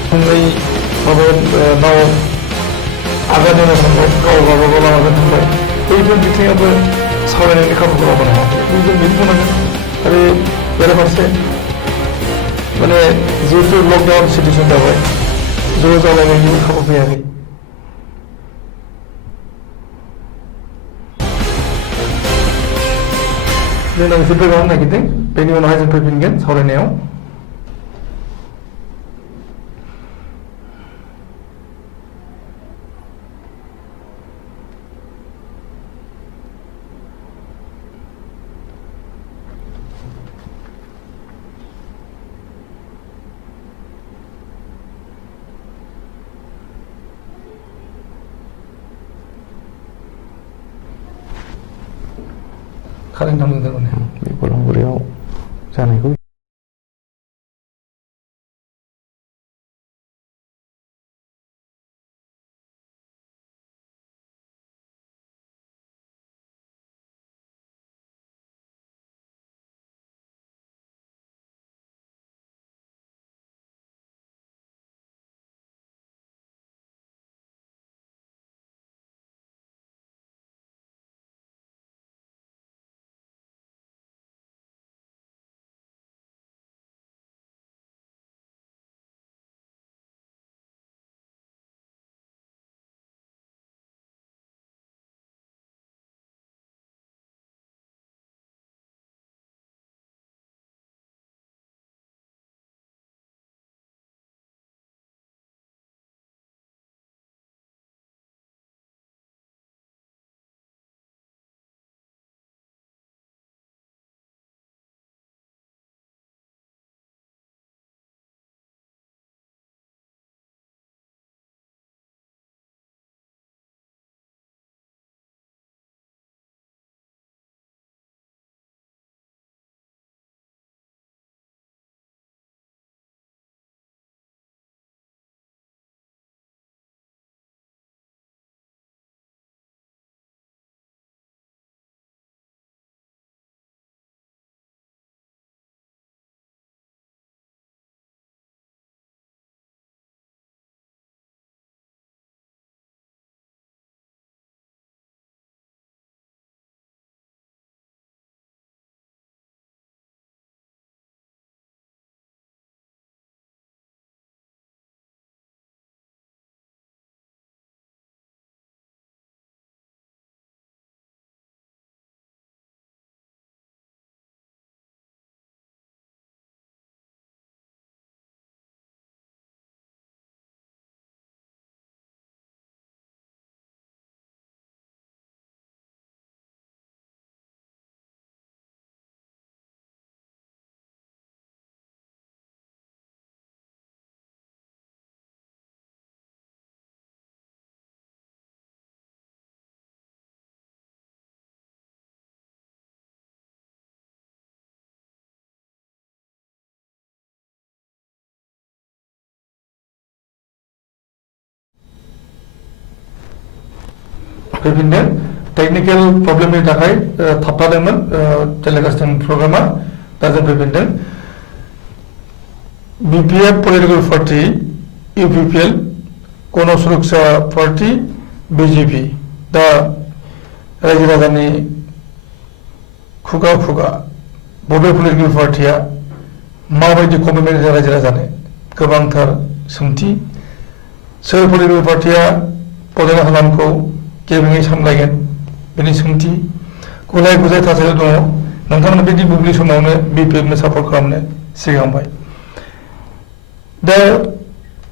थांनाय माबायाव आगान होनो थांबाय गाव गावबागाव लामाजों थांबाय बैफोर बिथिङावबो सावरायनायनि खाबुखौ लाबोनो हायाखै जों बेखौ बुंनांगोन आरो बेराफारसे माने जिहेतु लकडाउन सिटुवेसन जाबाय ज' जालायनायनिबो खाबु फैयाखै जों एसे फैबावनो नागिरदों बेनि उनावहाय जों फैफिनगोन सावरायनायाव खारेन्ट थांदों माने बे बलांगुरियाव जानायखौ फैफिनदों टेक्निकेल प्रब्लेमनि थाखाय थाबथादोंमोन टेलिकास्टिं प्रग्रामा दा जों फैफिनदों बिपिएफ पलिटिकल पार्टी UPPL, गण सुरक्षा पार्टी, BJP दा रायजो राजानि खुगा खुगा बबे पलिटिकेल पार्टिया माबायदि कमिटमेन्ट होदों रायजो राजानो गोबांथार सोंथि सोर पलिटिकेल पार्टिया बड'लेण्ड हालामखौ गेबेङै सामलायगोन बेनि सोंथि गुलाय गुजाय थासारियाव दङ नोंथांमोना बिदि बुब्लि समावनो BPFनो सापर्ट खालामनो सिगांबाय दा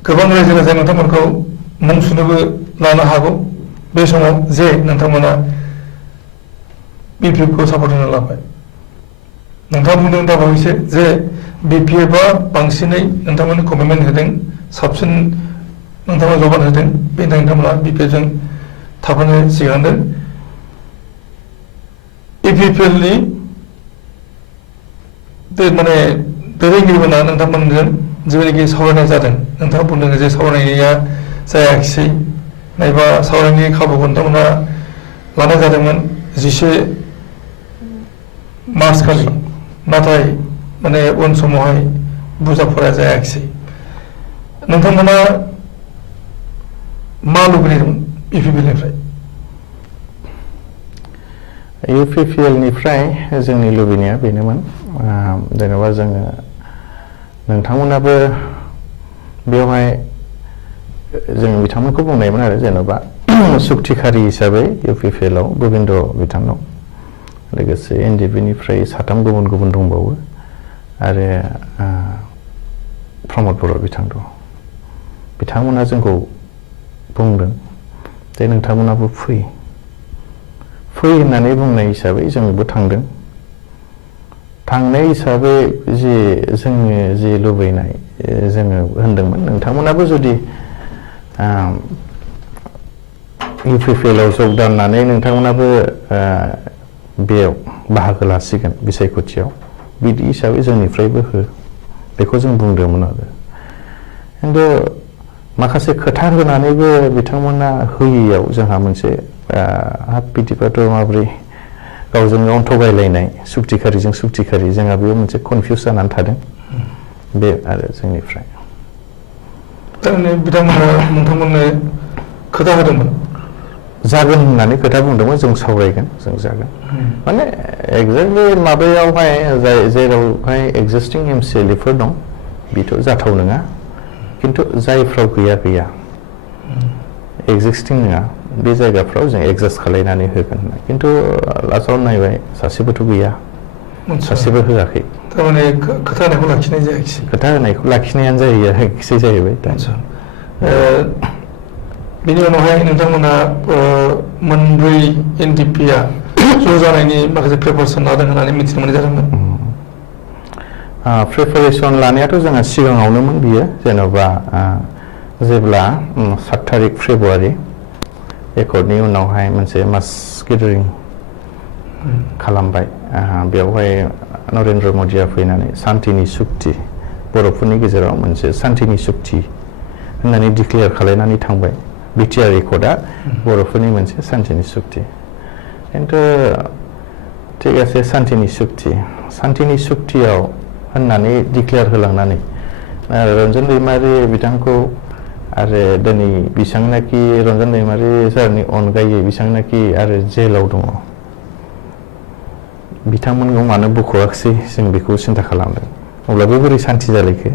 गोबां रायजो राजा नोंथांमोनखौ मुं सुनोबो लानो हागौ बे समाव जे नोंथांमोना BPFखौ सापर्ट होनो लाबाय नोंथाङा बुंदों दा बावैसो जे BPFआ बांसिनै नोंथांमोननो कमिटमेन्ट होदों साबसिन नोंथांमोना जबान होदों बेनि थाखाय नोंथांमोना BPFजों थाफानो सिगांदों UPPLनि माने दैदेनगिरिमोना नोंथांमोनजों जेबायदि सावरायनाय जादों नोंथाङा बुंदों जे सावरायनाया जायाखिसै नायबा सावरायनायनि खाबुखौ नोंथांमोना लानाय जादोंमोन 11 मार्च खालि नाथाय माने उन समावहाय बुजाफोरा जायाखिसै नोंथांमोना मा लुबैदोंमोन UPPLनिफ्राय UPPLनिफ्राय जोंनि लुबैनाया बेनोमोन जेनेबा जोङो नोंथांमोनाबो बेवहाय जों बिथांमोनखौ बुंनायमोन आरो जेनेबा सुक्तिखारि हिसाबै UPPLआव गोबिन्द बिथां दं लोगोसे NDPनिफ्राय 3 गुबुन गुबुन दंबावो आरो प्रमद बर' बिथां दं बिथांमोना जोंखौ बुंदों जे नोंथांमोनाबो फै होननानै बुंनाय हिसाबै जोंबो थांदों थांनाय हिसाबै जोङो जे लुबैनाय जोङो होनदोंमोन नोंथांमोनाबो जुदि UPPLआव जगदाननानै नोंथांमोनाबो बेयाव बाहागो लासिगोन बिसायख'थियाव बिदि हिसाबै जोंनिफ्रायबो हो बेखौ जों बुंदोंमोन आरो खिन्थु माखासे खोथा होनानैबो बिथांमोना होयियाव जोंहा मोनसे बिदिबाथ' माब्रै गावजों गाव थगायलायनाय सुक्तिखारिजों सुक्तिखारि जोंहा बेयाव मोनसे कनफिउस जानानै थादों बे आरो जोंनिफ्राय थारमाने बिथांमोना नोंथांमोननो खोथा होदोंमोन जागोन होननानै खोथा बुंदोंमोन जों सावरायगोन जों जागोन माने एक्जेक्टलि माबायावहाय जेरावहाय एक्जिस्टिं MCLAफोर दं बेथ' जाथाव नङा खिन्थु जायफ्राव गैया एक्जिस्टिं नङा बे जायगाफ्राव जों एडजास्ट खालायनानै होगोन खिन्थु लास्टआव नायबाय सासेबोथ' गैया सासेबो होआखै थारमाने खोथा होनायखौ लाखिनाय जायाखिसै खोथा होनायखौ लाखिनायानो जाहैबाय दा बेनि उनावहाय नोंथांमोना मोनब्रै NDPआ ज' जानायनि माखासे प्रिपारेसन लादों होननानै मिथिनो मोननाय जादोंमोन प्रिपारेसन लानायाथ' जोंहा सिगाङावनोमोन बियो जेन'बा जेब्ला 7 तारिख फेब्रुवारि एकर्डनि उनावहाय मोनसे मास गेदारिं खालामबाय बेवहाय नरेन्द्र मदिया फैनानै शान्तिनि सुक्ति बर'फोरनि गेजेराव मोनसे शान्तिनि सुक्ति होननानै डिक्लेयार खालायनानै थांबाय BTR एकर्डआ बर'फोरनि मोनसे शान्तिनि सुक्ति खिन्थु ठीक আছে शान्तिनि सुक्तियाव होननानै डिक्लेयार होलांनानै रन्जन दैमारि बिथांखौ आरो दिनै बेसांनाखि रन्जन दैमारि सारनि अनगायै बेसांनाखि आरो जेलाव दङ बिथांमोनखौ मानो बख'आखिसै जों बेखौ सिन्था खालामदों अब्लाबो बोरै शान्ति जालायखो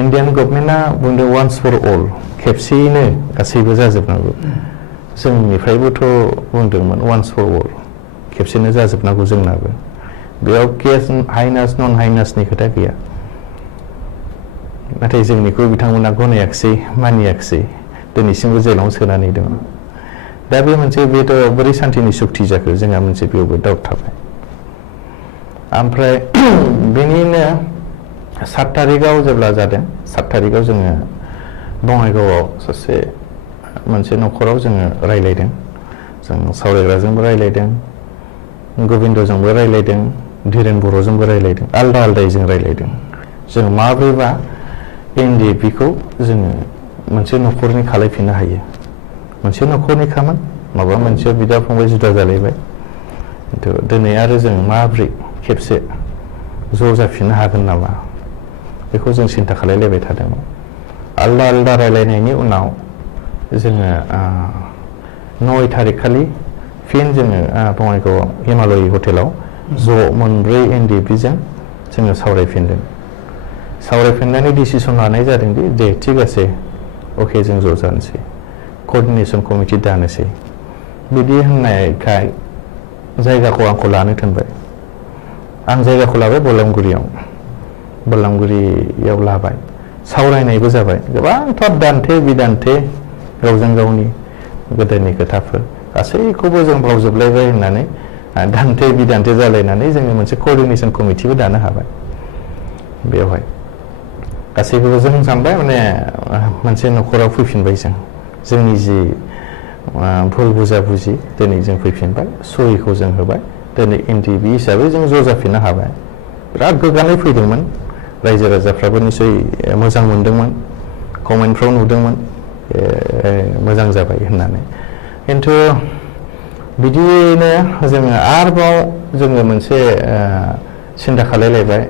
इन्डियान गभर्नमेन्टआ बुंदों वान्स फर अल खेबसेयैनो गासैबो जाजोबनांगौ जोंनिफ्रायबोथ' बुंदोंमोन वान्स फर अल खेबसेनो जाजोबनांगौ जोंनाबो बेयाव केस हाइनास नन हाइनासनि खोथा गैया नाथाय जोंनिखौ बिथांमोना गनायाखिसै मानियाखिसै दिनैसिमबो जेलाव सोनानै दङ दा बे मोनसे बेथ' बोरै शान्तिनि सुक्ति जाखो जोंहा मोनसे बेयावबो डाउट थाबाय ओमफ्राय बेनिनो 7 तारिखआव जेब्ला जादों 7 तारिखआव जोङो बङाइगावआव सासे मोनसे न'खराव जोङो रायलायदों जों सावरायग्राजोंबो रायलायदों गोबिन्दजोंबो रायलायदों धीरेन बर'जोंबो रायलायदों आलदा आलदायै जों रायलायदों जों माब्रैबा NDPखौ जोङो मोनसे न'खरनि खालायफिननो हायो मोनसे न'खरनि खामोन माबा मोनसे बिदा फंबाय जुदा जालायबाय खिन्थु दिनै आरो जों माब्रै खेबसे ज' जाफिननो हागोन नामा बेखौ जों सिन्था खालायलायबाय थादोंमोन। आलदा आलदा रायलायनायनि उनाव जोङो 9 थारिख खालि फिन जोङो बङाइगाव हिमालय हटेलाव ज' मोनब्रै NDP-जों जोङो सावरायफिनदों। सावरायफिननानै डिसिसन लानाय जादों दे थिगासे अके जों ज' जानोसै, कअर्डिनेसन कमिटि दानोसै। बिदि होननायखाय जायगाखौ आंखौ लानो थिनबाय। आं जायगाखौ लाबाय बलामगुरियाव लाबाय। सावरायनायबो जाबाय, गोबांथार दान्थे बिदान्थे गावजों गावनि गोदोनि खोथाफोर गासैखौबो जों बावजोबलायबाय होननानै दान्थे बिदान्थे जालायनानै जोङो मोनसे कअर्डिनेसन कमिटिबो दानो हाबाय। बेवहाय गासैखौबो जों सानबाय माने मोनसे न'खराव फैफिनबाय जोंनि जि भुल बुजाबुजि दिनै जों फैफिनबाय, सहिखौ जों होबाय। दिनै NDP हिसाबै जों ज' जाफिननो हाबाय। बिराद गोग्गानाय फैदोंमोन, रायजो राजाफ्राबो निसय मोजां मोनदोंमोन, कमेन्टफ्राव नुदोंमोन मोजां जाबाय होननानै। खिन्थु बिदिनो जोङो आरोबाव जोङो मोनसे सिन्था खालायलायबाय।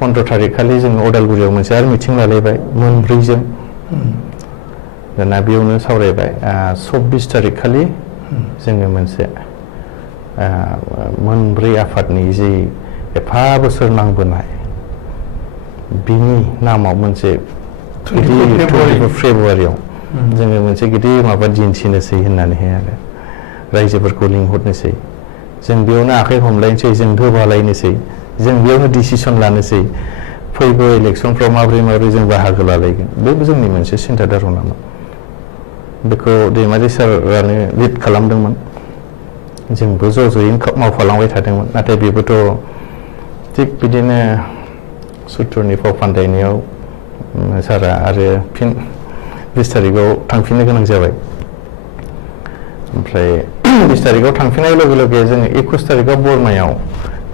15 थारिख खालि जोङो अदालगुरियाव मोनसे आरो मिटिं लालायबाय मोनब्रैजों। दाना बेयावनो सावरायबाय 24 थारिख खालि जोङो मोनसे मोनब्रै आफादनि जि एफा बोसोर नांबोनाय बिनि नामाव मोनसे 24 फेब्रुवारियाव जोङो मोनसे गिदिर माबा दिन्थिनोसै होननानैहाय आरो रायजोफोरखौ लिंहरनोसै। जों बेयावनो आखाइ हमलायनोसै, जों गोबालायनोसै, जों बेयावनो डिसिसन लानोसै फैगौ इलेक्सनफ्राव माबोरै जों बाहागो लालायगोन। बेबो जोंनि मोनसे सिन्था धारनामोन। बेखौ दैमारि सारानो लिड खालामदोंमोन, जोंबो ज' ज'यैनो मावफालांबाय थादोंमोन। नाथाय बेबोथ' थिग बिदिनो सुथुरनि फाव फान्दायनायाव सारा आरो फिन 20 थारिखआव थांफिननो गोनां जाबाय। ओमफ्राय 20 थारिखआव थांफिननाय लोगो लोगो जोङो 21 थारिखआव बरमायाव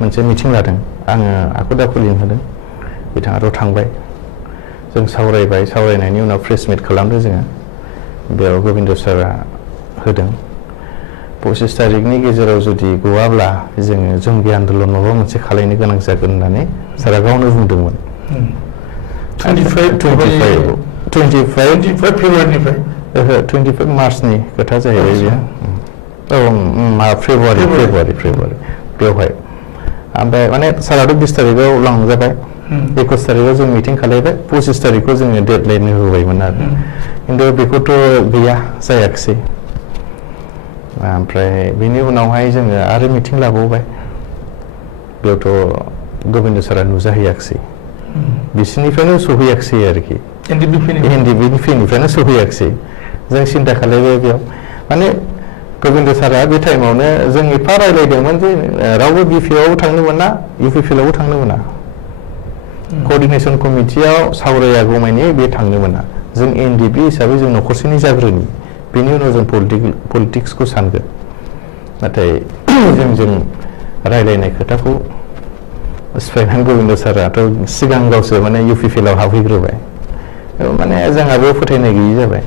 मोनसे मिटिं लादों। आङो आखु दाखु लिंहोदों, बिथाङाथ' थांबाय। जों सावरायबाय, सावरायनायनि उनाव प्रेस मिट खालामदों जोङो। बेयाव गोबिन्द सारा होदों 25 थारिखनि गेजेराव जुदि गवाब्ला जोङो जंगि आन्दलन माबा मोनसे खालायनो गोनां जागोन होननानै सारा गावनो बुंदोंमोन। 25 फेब्रुवारिनिफ्राय 25 मार्चनि खोथा जाहैबाय बेयो। फेब्रुवारि बेवहाय। ओमफ्राय माने साराथ' 20 थारिखआव लांजाबाय, 21 थारिखआव जों मिटिं खालायबाय, 25 थारिखआव जोङो डेडलाइन होबायमोन आरो। खिन्थु बेखौथ' गैया, जायाखिसै। ओमफ्राय बेनि उनावहाय जोङो आरो मिटिं लाबावबाय। बेयावथ' गोबिन्द सारा नुजाहैयाखिसै, बिसिनिफ्रायनो सहैयाखिसै आरोखि। NDP-निफ्रायनो सहैयाखिसै। जों सिन्था खालायबाय बेयाव माने गोबिन्द सारा बे टाइमावनो जों एफा रायलायदोंमोन जे रावबो BPO-आव थांनो मोना, UPPL-आवबो थांनो मोना, कअर्डिनेसन कमिटियाव सावरायागौमानि बे थांनो मोना। जों NDP हिसाबै जों न'खरसेनि जाग्रोनि, बेनि उनाव जों पलिटिक्सखौ सानगोन। नाथाय जों रायलायनाय खोथाखौ सिफायनानै गोबिन्द साराथ' सिगां गावसो माने UPPL-आव हाबहैग्रोबाय। माने जोंहा बेयाव फोथायनाय गैयि जाबाय।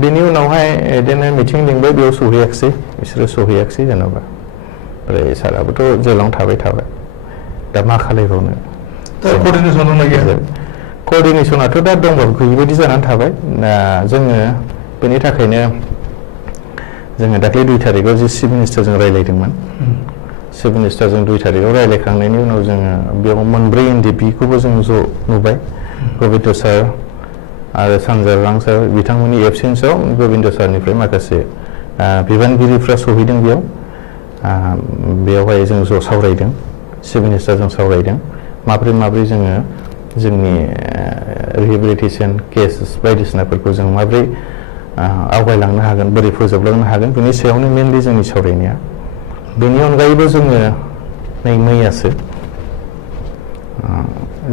बेनि उनावहाय बिदिनो मिटिं लिंबाय, बेयाव सहैयाखिसै, बिसोरो सहैयाखिसै जेन'बा। ओमफ्राय साराबोथ' जेलावनो थाबाय। दा मा खालायबावनो? कअर्डिनेसनाथ' दा दंबाबो गैयि बायदि जानानै थाबाय। दा जोङो बेनि थाखायनो जोङो दाख्लै 2 थारिखआव जे चिफ मिनिस्टारजों रायलायदोंमोन। चिफ मिनिस्टारजों 2 थारिखआव रायलायखांनायनि उनाव जोङो बेयाव मोनब्रै NDP-खौबो जों ज' नुबाय। गोबिन्द सार आरो सानजारां सार बिथांमोननि एबसेन्सआव गोबिन्द सारनिफ्राय माखासे बिबानगिरिफ्रा सहैदों बेयाव। बेयावहाय जों ज' सावरायदों, चिफ मिनिस्टारजों सावरायदों माब्रै जोङो जोंनि रिहेबिलिटेसन केसेस बायदिसिनाफोरखौ जों माब्रै आवगायलांनो हागोन, बोरै फोजोबलांनो हागोन, बेनि सायावनो मेनलि जोंनि सावरायनाया। बेनि अनगायैबो जोङो नै मैयासो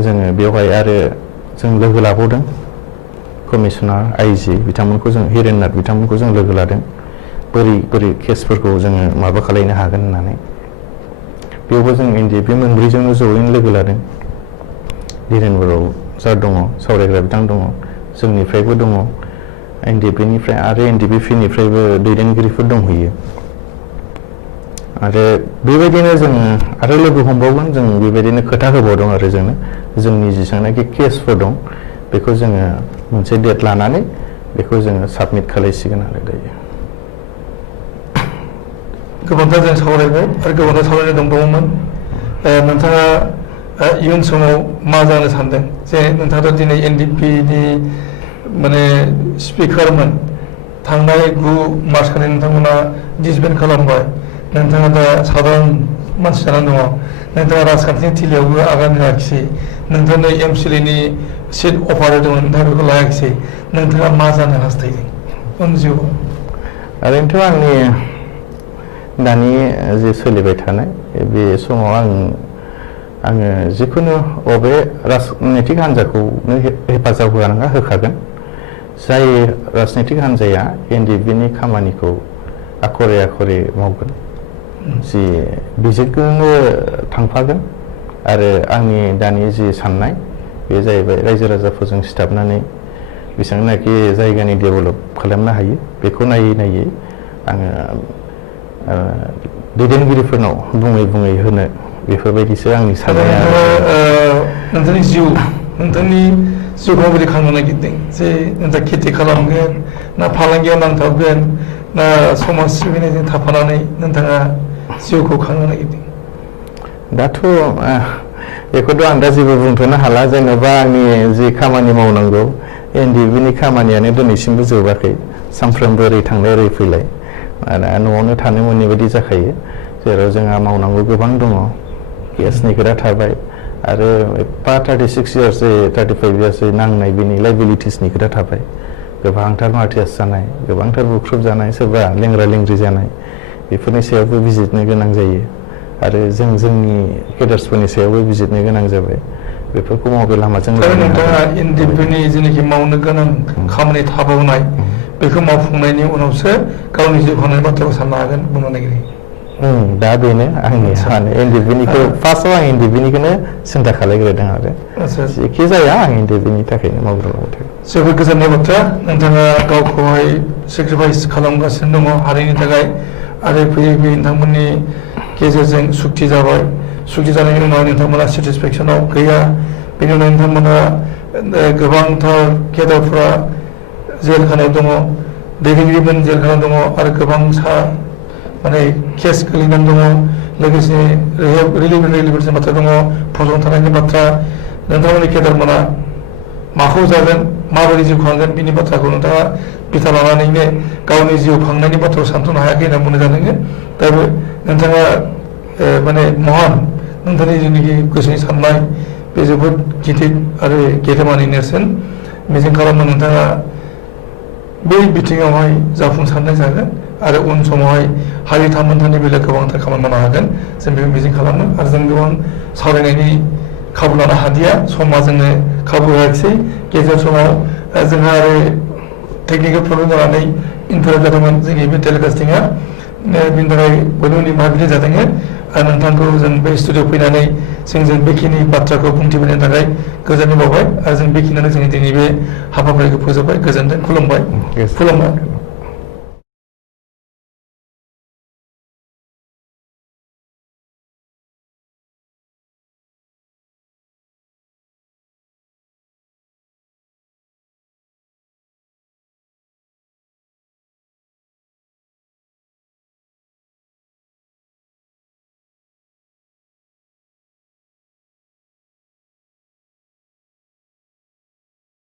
जोङो बेवहाय आरो जों लोगो लाबावदों कमिसनार IG बिथांमोनखौ जों हिरेननाथ बिथांमोनखौ जों लोगो लादों, बोरै केसफोरखौ जोङो माबा खालायनो हागोन होननानै। बेयावबो जों NDP मोनब्रैजोंनो ज'यैनो लोगो लादों। धीरेन बर' सार दङ, सावरायग्रा बिथां दङ, जोंनिफ्रायबो दङ, NDP-निफ्राय आरो NDP-निफ्रायबो दैदेनगिरिफोर दंहैयो। आरो बेबायदिनो जोङो आरो लोगो हमबावगोन, जों बेबायदिनो खोथा होबावदों आरो जोंनो जोंनि जेसेबांनाखि केसफोर दं बेखौ जोङो मोनसे डेट लानानै बेखौ जोङो साबमिट खालायसिगोन आरो दायो। गोबांथार जों सावरायबाय आरो गोबांथार सावरायनो दंबावोमोन। नोंथाङा इयुन समाव मा जानो सानदों? जे नोंथाङाथ' दिनै NDP नि माने स्पिकारमोन, थांनाय 9 मार्च खालि नोंथांमोना डिसबेन्ड खालामबाय, नोंथाङा दा साधारन मानसि जानानै दङ, नोंथाङा राजखान्थिनि थिलियावबो आगान होआखिसै, नोंथांनो MCLA नि सिट अफार होदोंमोन, नोंथाङा बेखौ लायाखिसै, नोंथाङा मा जानो हास्थायदों उन जिउआव? ओरैनोथ' आंनि दानि जे सोलिबाय थानाय बे समाव आङो जिखुनु अबे राजनैतिक हान्जाखौनो हेफाजाब होनाङा होखागोन। जाय राजनैतिक हान्जाया NDP नि खामानिखौ आखरे आखरे मावगोन, जि बेजोंनो थांफागोन। आरो आंनि दानि जि साननाय बे जाहैबाय रायजो राजाफोरजों सिथाबनानै बेसेबांनाखि जायगानि डेभेलप खालामनो हायो बेखौ नायै नायै आङो दैदेनगिरिफोरनाव बुङै बुङै होनो, बेफोरबायदिसो आंनि साननाया। नोंथांनि जिउखौ माबायदि खालामनो नागिरदों? जे नोंथाङा खेथि खालामगोन ना फालांगियाव नांथाबगोन ना समाज सिबिनायजों थाफानानै नोंथाङा जिउखौ खांनो नागिरदों? दाथ' बेखौथ' आं दा जेबो बुंथ'नो हाला। जेनेबा आंनि जि खामानि मावनांगौ NDP नि खामानियानो दिनैसिमबो जोबाखै। सानफ्रोमबो ओरै थांलाय ओरै फैलाय न'आवनो थानो मोनै बायदि जाखायो, जेराव जोंहा मावनांगौ गोबां दङ। केसनि खोथा थाबाय आरो 36 इयार्स 35 इयार्स नांनाय बेनि लाइबिलिटिसनि खोथा थाबाय। गोबांथार मार्टियास जानाय, गोबांथार बुख्रुब जानाय, सोरबा लेंग्रा लेंग्रि जानाय, बेफोरनि सायावबो बिजिरनो गोनां जायो। आरो जोंनि केडार्सफोरनि सायावबो बिजिरनो गोनां जाबाय। बेफोरखौ माबे लामाजों नोंथाङा NDP नि जेनाखि मावनो गोनां खामानि थाबावनाय बेखौ मावफुंनायनि उनावसो गावनि जिउ खांनायनि बाथ्राखौ साननो हागोन बुंनो नागिरो? दा बेनो आंनि NDP निखौ फार्स्टआव आं NDP निखौनो सिन्था खालायग्रोदों आरो जेखि जाया आं NDP नि थाखायनो मावग्रोलांबाय थागोन। जोबोद गोजोननाय बाथ्रा, नोंथाङा गावखौहाय सेक्रिफाइस खालामगासिनो दङ हारिनि थाखाय, आरो फैयै फैयै नोंथांमोननि गेजेरजों सुक्ति जाबाय। सुक्ति जानायनि उनाव नोंथांमोना सेटिसफेक्सनाव गैया, बेनि उनाव नोंथांमोना गोबांथार केडारफ्रा जेल खानायाव दङ, दैदेनगिरिमोन जेल खानायाव दङ, आरो गोबां माने केस गोलैनानै दङ। लोगोसे रिलिभेन्सनि बाथ्रा दङ, फसंथानायनि बाथ्रा। नोंथांमोननि केडारमोना माखौ जागोन, माबोरै जिउ खांगोन बिनि बाथ्राखौ नोंथाङा बिथा लानानैनो गावनि जिउ खांनायनि बाथ्राखौ सानथ'नो हायाखै होनना बुंनो जादों। दा नोंथाङा माने महान, नोंथांनि जेनाखि गोसोनि साननाय बे जोबोद गिदिर आरो गेदेमानि नेरसोन। मिजिं खालामो नोंथाङा बै बिथिङावहाय जाफुंसारनाय जागोन आरो उन समावहाय हारि थामोन्थानि बेलायाव गोबांथार खामानि मावनो हागोन, जों बेखौ मिजिं खालामो। आरो जों गोबां सावरायनायनि खाबु लानो हादिया, समा जोंनो खाबु होआखिसै। गेजेर समाव जोंहा आरो टेकनिकेल प्रब्लेम जानानै इन्टारप्ट जादोंमोन जोंनि बे टेलिकास्टिंआ, बिनि थाखाय बयबो निमाहा बिनाय जादों। आरो नोंथांखौ जों बे स्टुडिअ'आव फैनानै जों बेखिनि बाथ्राखौ बुंथिबोनो थाखाय गोजोननाय बावबाय। आरो जों बेखिनियानो जोंनि दिनै बे हाबाफारिखौ फोजोबबाय। गोजोनथों, खुलुमबाय।